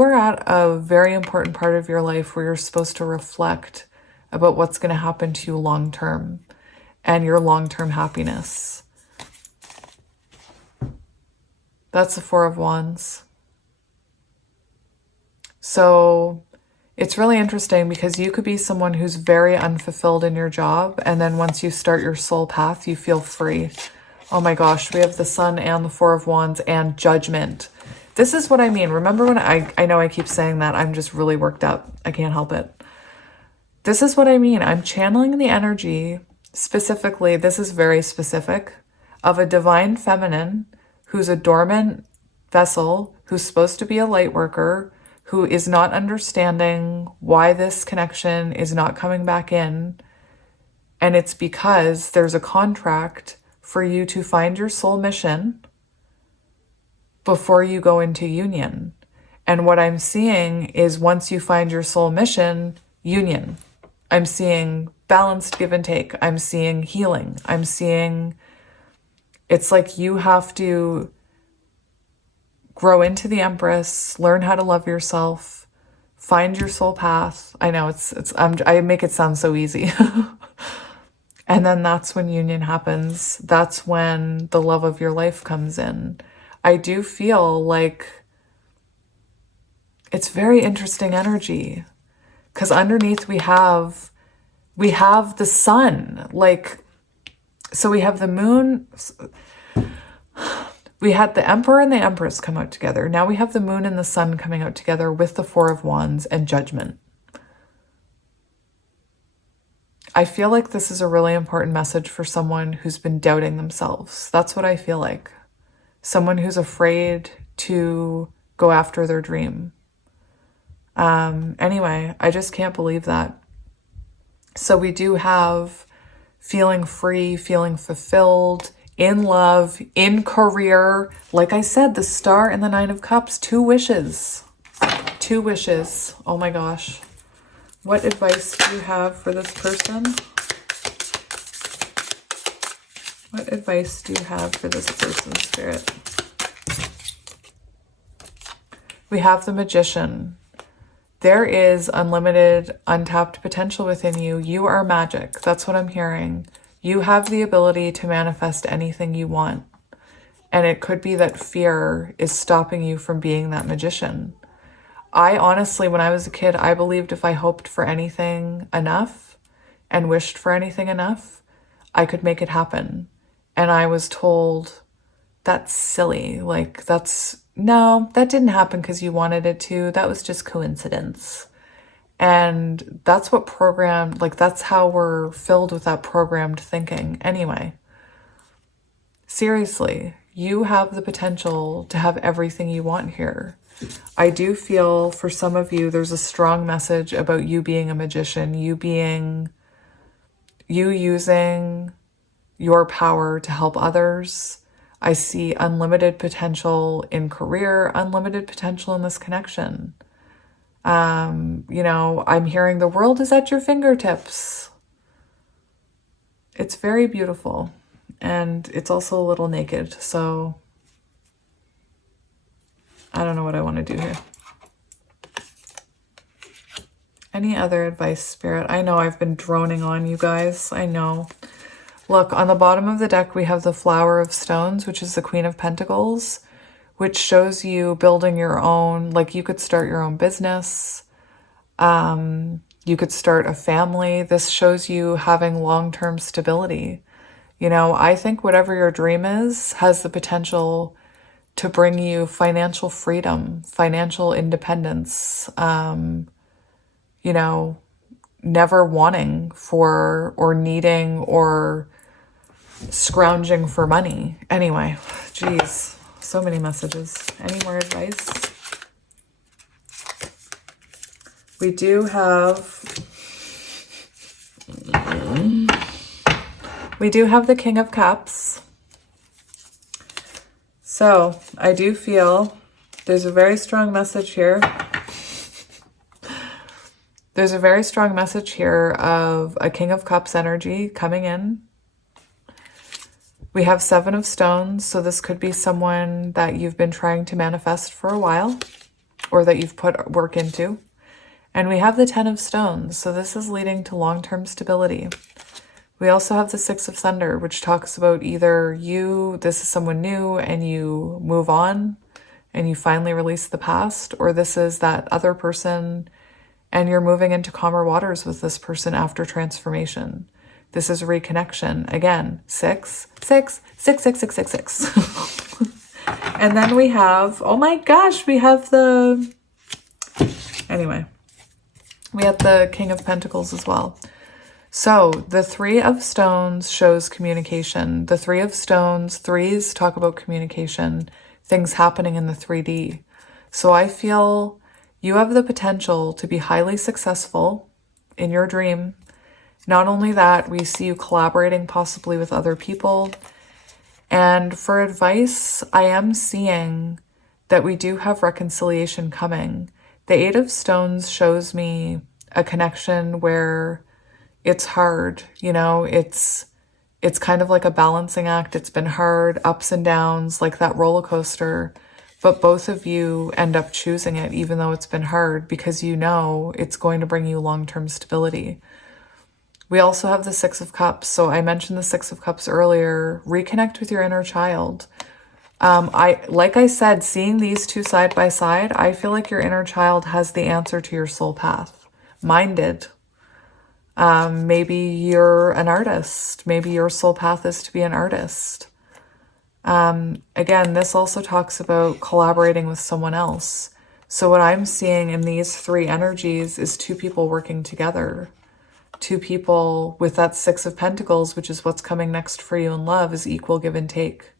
are at a very important part of your life where you're supposed to reflect about what's going to happen to you long term and your long-term happiness. That's the Four of Wands. So it's really interesting because you could be someone who's very unfulfilled in your job, and then once you start your soul path, you feel free. Oh my gosh, we have the Sun and the Four of Wands and Judgment. This is what I mean. Remember when I know I keep saying that, I'm just really worked up. I can't help it. This is what I mean. I'm channeling the energy, specifically, this is very specific, of a divine feminine who's a dormant vessel, who's supposed to be a light worker, who is not understanding why this connection is not coming back in. And it's because there's a contract for you to find your soul mission before you go into union. And what I'm seeing is once you find your soul mission, union. I'm seeing balanced give and take. I'm seeing healing. I'm seeing, it's like you have to grow into the Empress, learn how to love yourself, find your soul path. I know I make it sound so easy. And then that's when union happens. That's when the love of your life comes in. I do feel like it's very interesting energy because underneath we have the sun. Like, so we have the moon. We had the Emperor and the Empress come out together. Now we have the moon and the sun coming out together with the Four of Wands and Judgment. I feel like this is a really important message for someone who's been doubting themselves. That's what I feel like. someone who's afraid to go after their dream. Anyway, I just can't believe that. So we do have feeling free, feeling fulfilled, in love, in career. Like I said, the Star and the Nine of Cups, 2 wishes. 2 wishes. Oh my gosh. What advice do you have for this person? What advice do you have for this person, Spirit? We have the Magician. There is unlimited, untapped potential within you. You are magic. That's what I'm hearing. You have the ability to manifest anything you want. And it could be that fear is stopping you from being that magician. I honestly, when I was a kid, I believed if I hoped for anything enough and wished for anything enough, I could make it happen. And I was told, that's silly. Like, no, that didn't happen because you wanted it to. That was just coincidence. And that's what programmed, like, that's how we're filled with that programmed thinking. Anyway, seriously, you have the potential to have everything you want here. I do feel for some of you, there's a strong message about you being a magician, you using your power to help others. I see unlimited potential in career, unlimited potential in this connection. You know, I'm hearing the world is at your fingertips. It's very beautiful. And it's also a little naked. So I don't know what I want to do here. Any other advice, Spirit? I know I've been droning on you guys. I know. Look, on the bottom of the deck, we have the Flower of Stones, which is the Queen of Pentacles, which shows you building your own, like you could start your own business. You could start a family. This shows you having long-term stability. You know, I think whatever your dream is has the potential to bring you financial freedom, financial independence, you know, never wanting for or needing or scrounging for money. Anyway, geez, so many messages. Any more advice? We do have the King of Cups. So I do feel there's a very strong message here. There's a very strong message here of a King of Cups energy coming in. We have 7 of Stones, so this could be someone that you've been trying to manifest for a while or that you've put work into. And we have the 10 of Stones, so this is leading to long-term stability. We also have the 6 of Thunder, which talks about either this is someone new and you move on and you finally release the past, or this is that other person and you're moving into calmer waters with this person after transformation. This is reconnection. Again, 6, 6, 6, 6, 6, 6, 6. And then we have, oh my gosh, we have anyway, we have the King of Pentacles as well. So the 3 of Stones shows communication. The 3 of Stones, 3s talk about communication, things happening in the 3D. So I feel you have the potential to be highly successful in your dream. Not only that, we see you collaborating possibly with other people. And for advice, I am seeing that we do have reconciliation coming. The 8 of Stones shows me a connection where it's hard, you know, it's kind of like a balancing act. It's been hard, ups and downs, like that roller coaster. But both of you end up choosing it, even though it's been hard, because you know it's going to bring you long-term stability. We also have the 6 of Cups. So I mentioned the 6 of Cups earlier. Reconnect with your inner child. Like I said, seeing these two side by side, I feel like your inner child has the answer to your soul path. Mine did. Maybe you're an artist. Maybe your soul path is to be an artist. Again, this also talks about collaborating with someone else. So what I'm seeing in these 3 energies is 2 people working together. 2 people with that 6 of Pentacles, which is what's coming next for you in love, is equal give and take.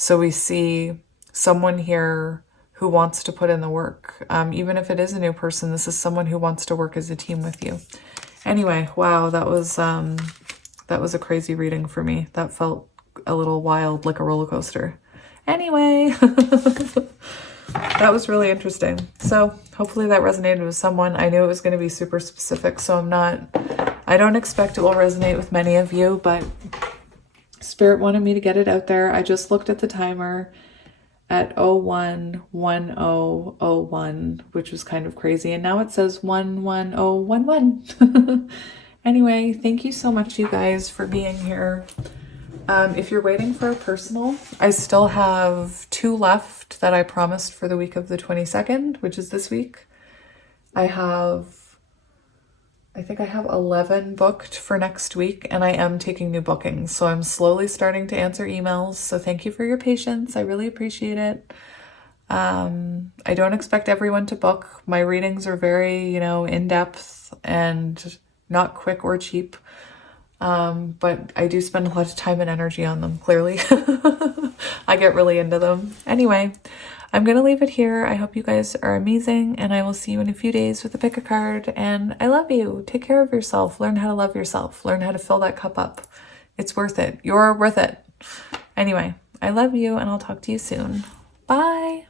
So we see someone here who wants to put in the work. Even if it is a new person, this is someone who wants to work as a team with you. Anyway, wow, that was a crazy reading for me. That felt a little wild, like a roller coaster. Anyway, that was really interesting. So hopefully that resonated with someone. I knew it was going to be super specific, so I don't expect it will resonate with many of you, but Spirit wanted me to get it out there. I just looked at the timer at 011001, which was kind of crazy. And now it says 11011. Anyway, thank you so much, you guys, for being here. If you're waiting for a personal, I still have 2 left that I promised for the week of the 22nd, which is this week. I think I have 11 booked for next week, and I am taking new bookings. So I'm slowly starting to answer emails. So thank you for your patience. I really appreciate it. I don't expect everyone to book. My readings are very, in-depth and not quick or cheap. But I do spend a lot of time and energy on them, clearly. I get really into them. Anyway, I'm going to leave it here. I hope you guys are amazing, and I will see you in a few days with a pick a card. And I love you. Take care of yourself. Learn how to love yourself. Learn how to fill that cup up. It's worth it. You're worth it. Anyway, I love you, and I'll talk to you soon. Bye.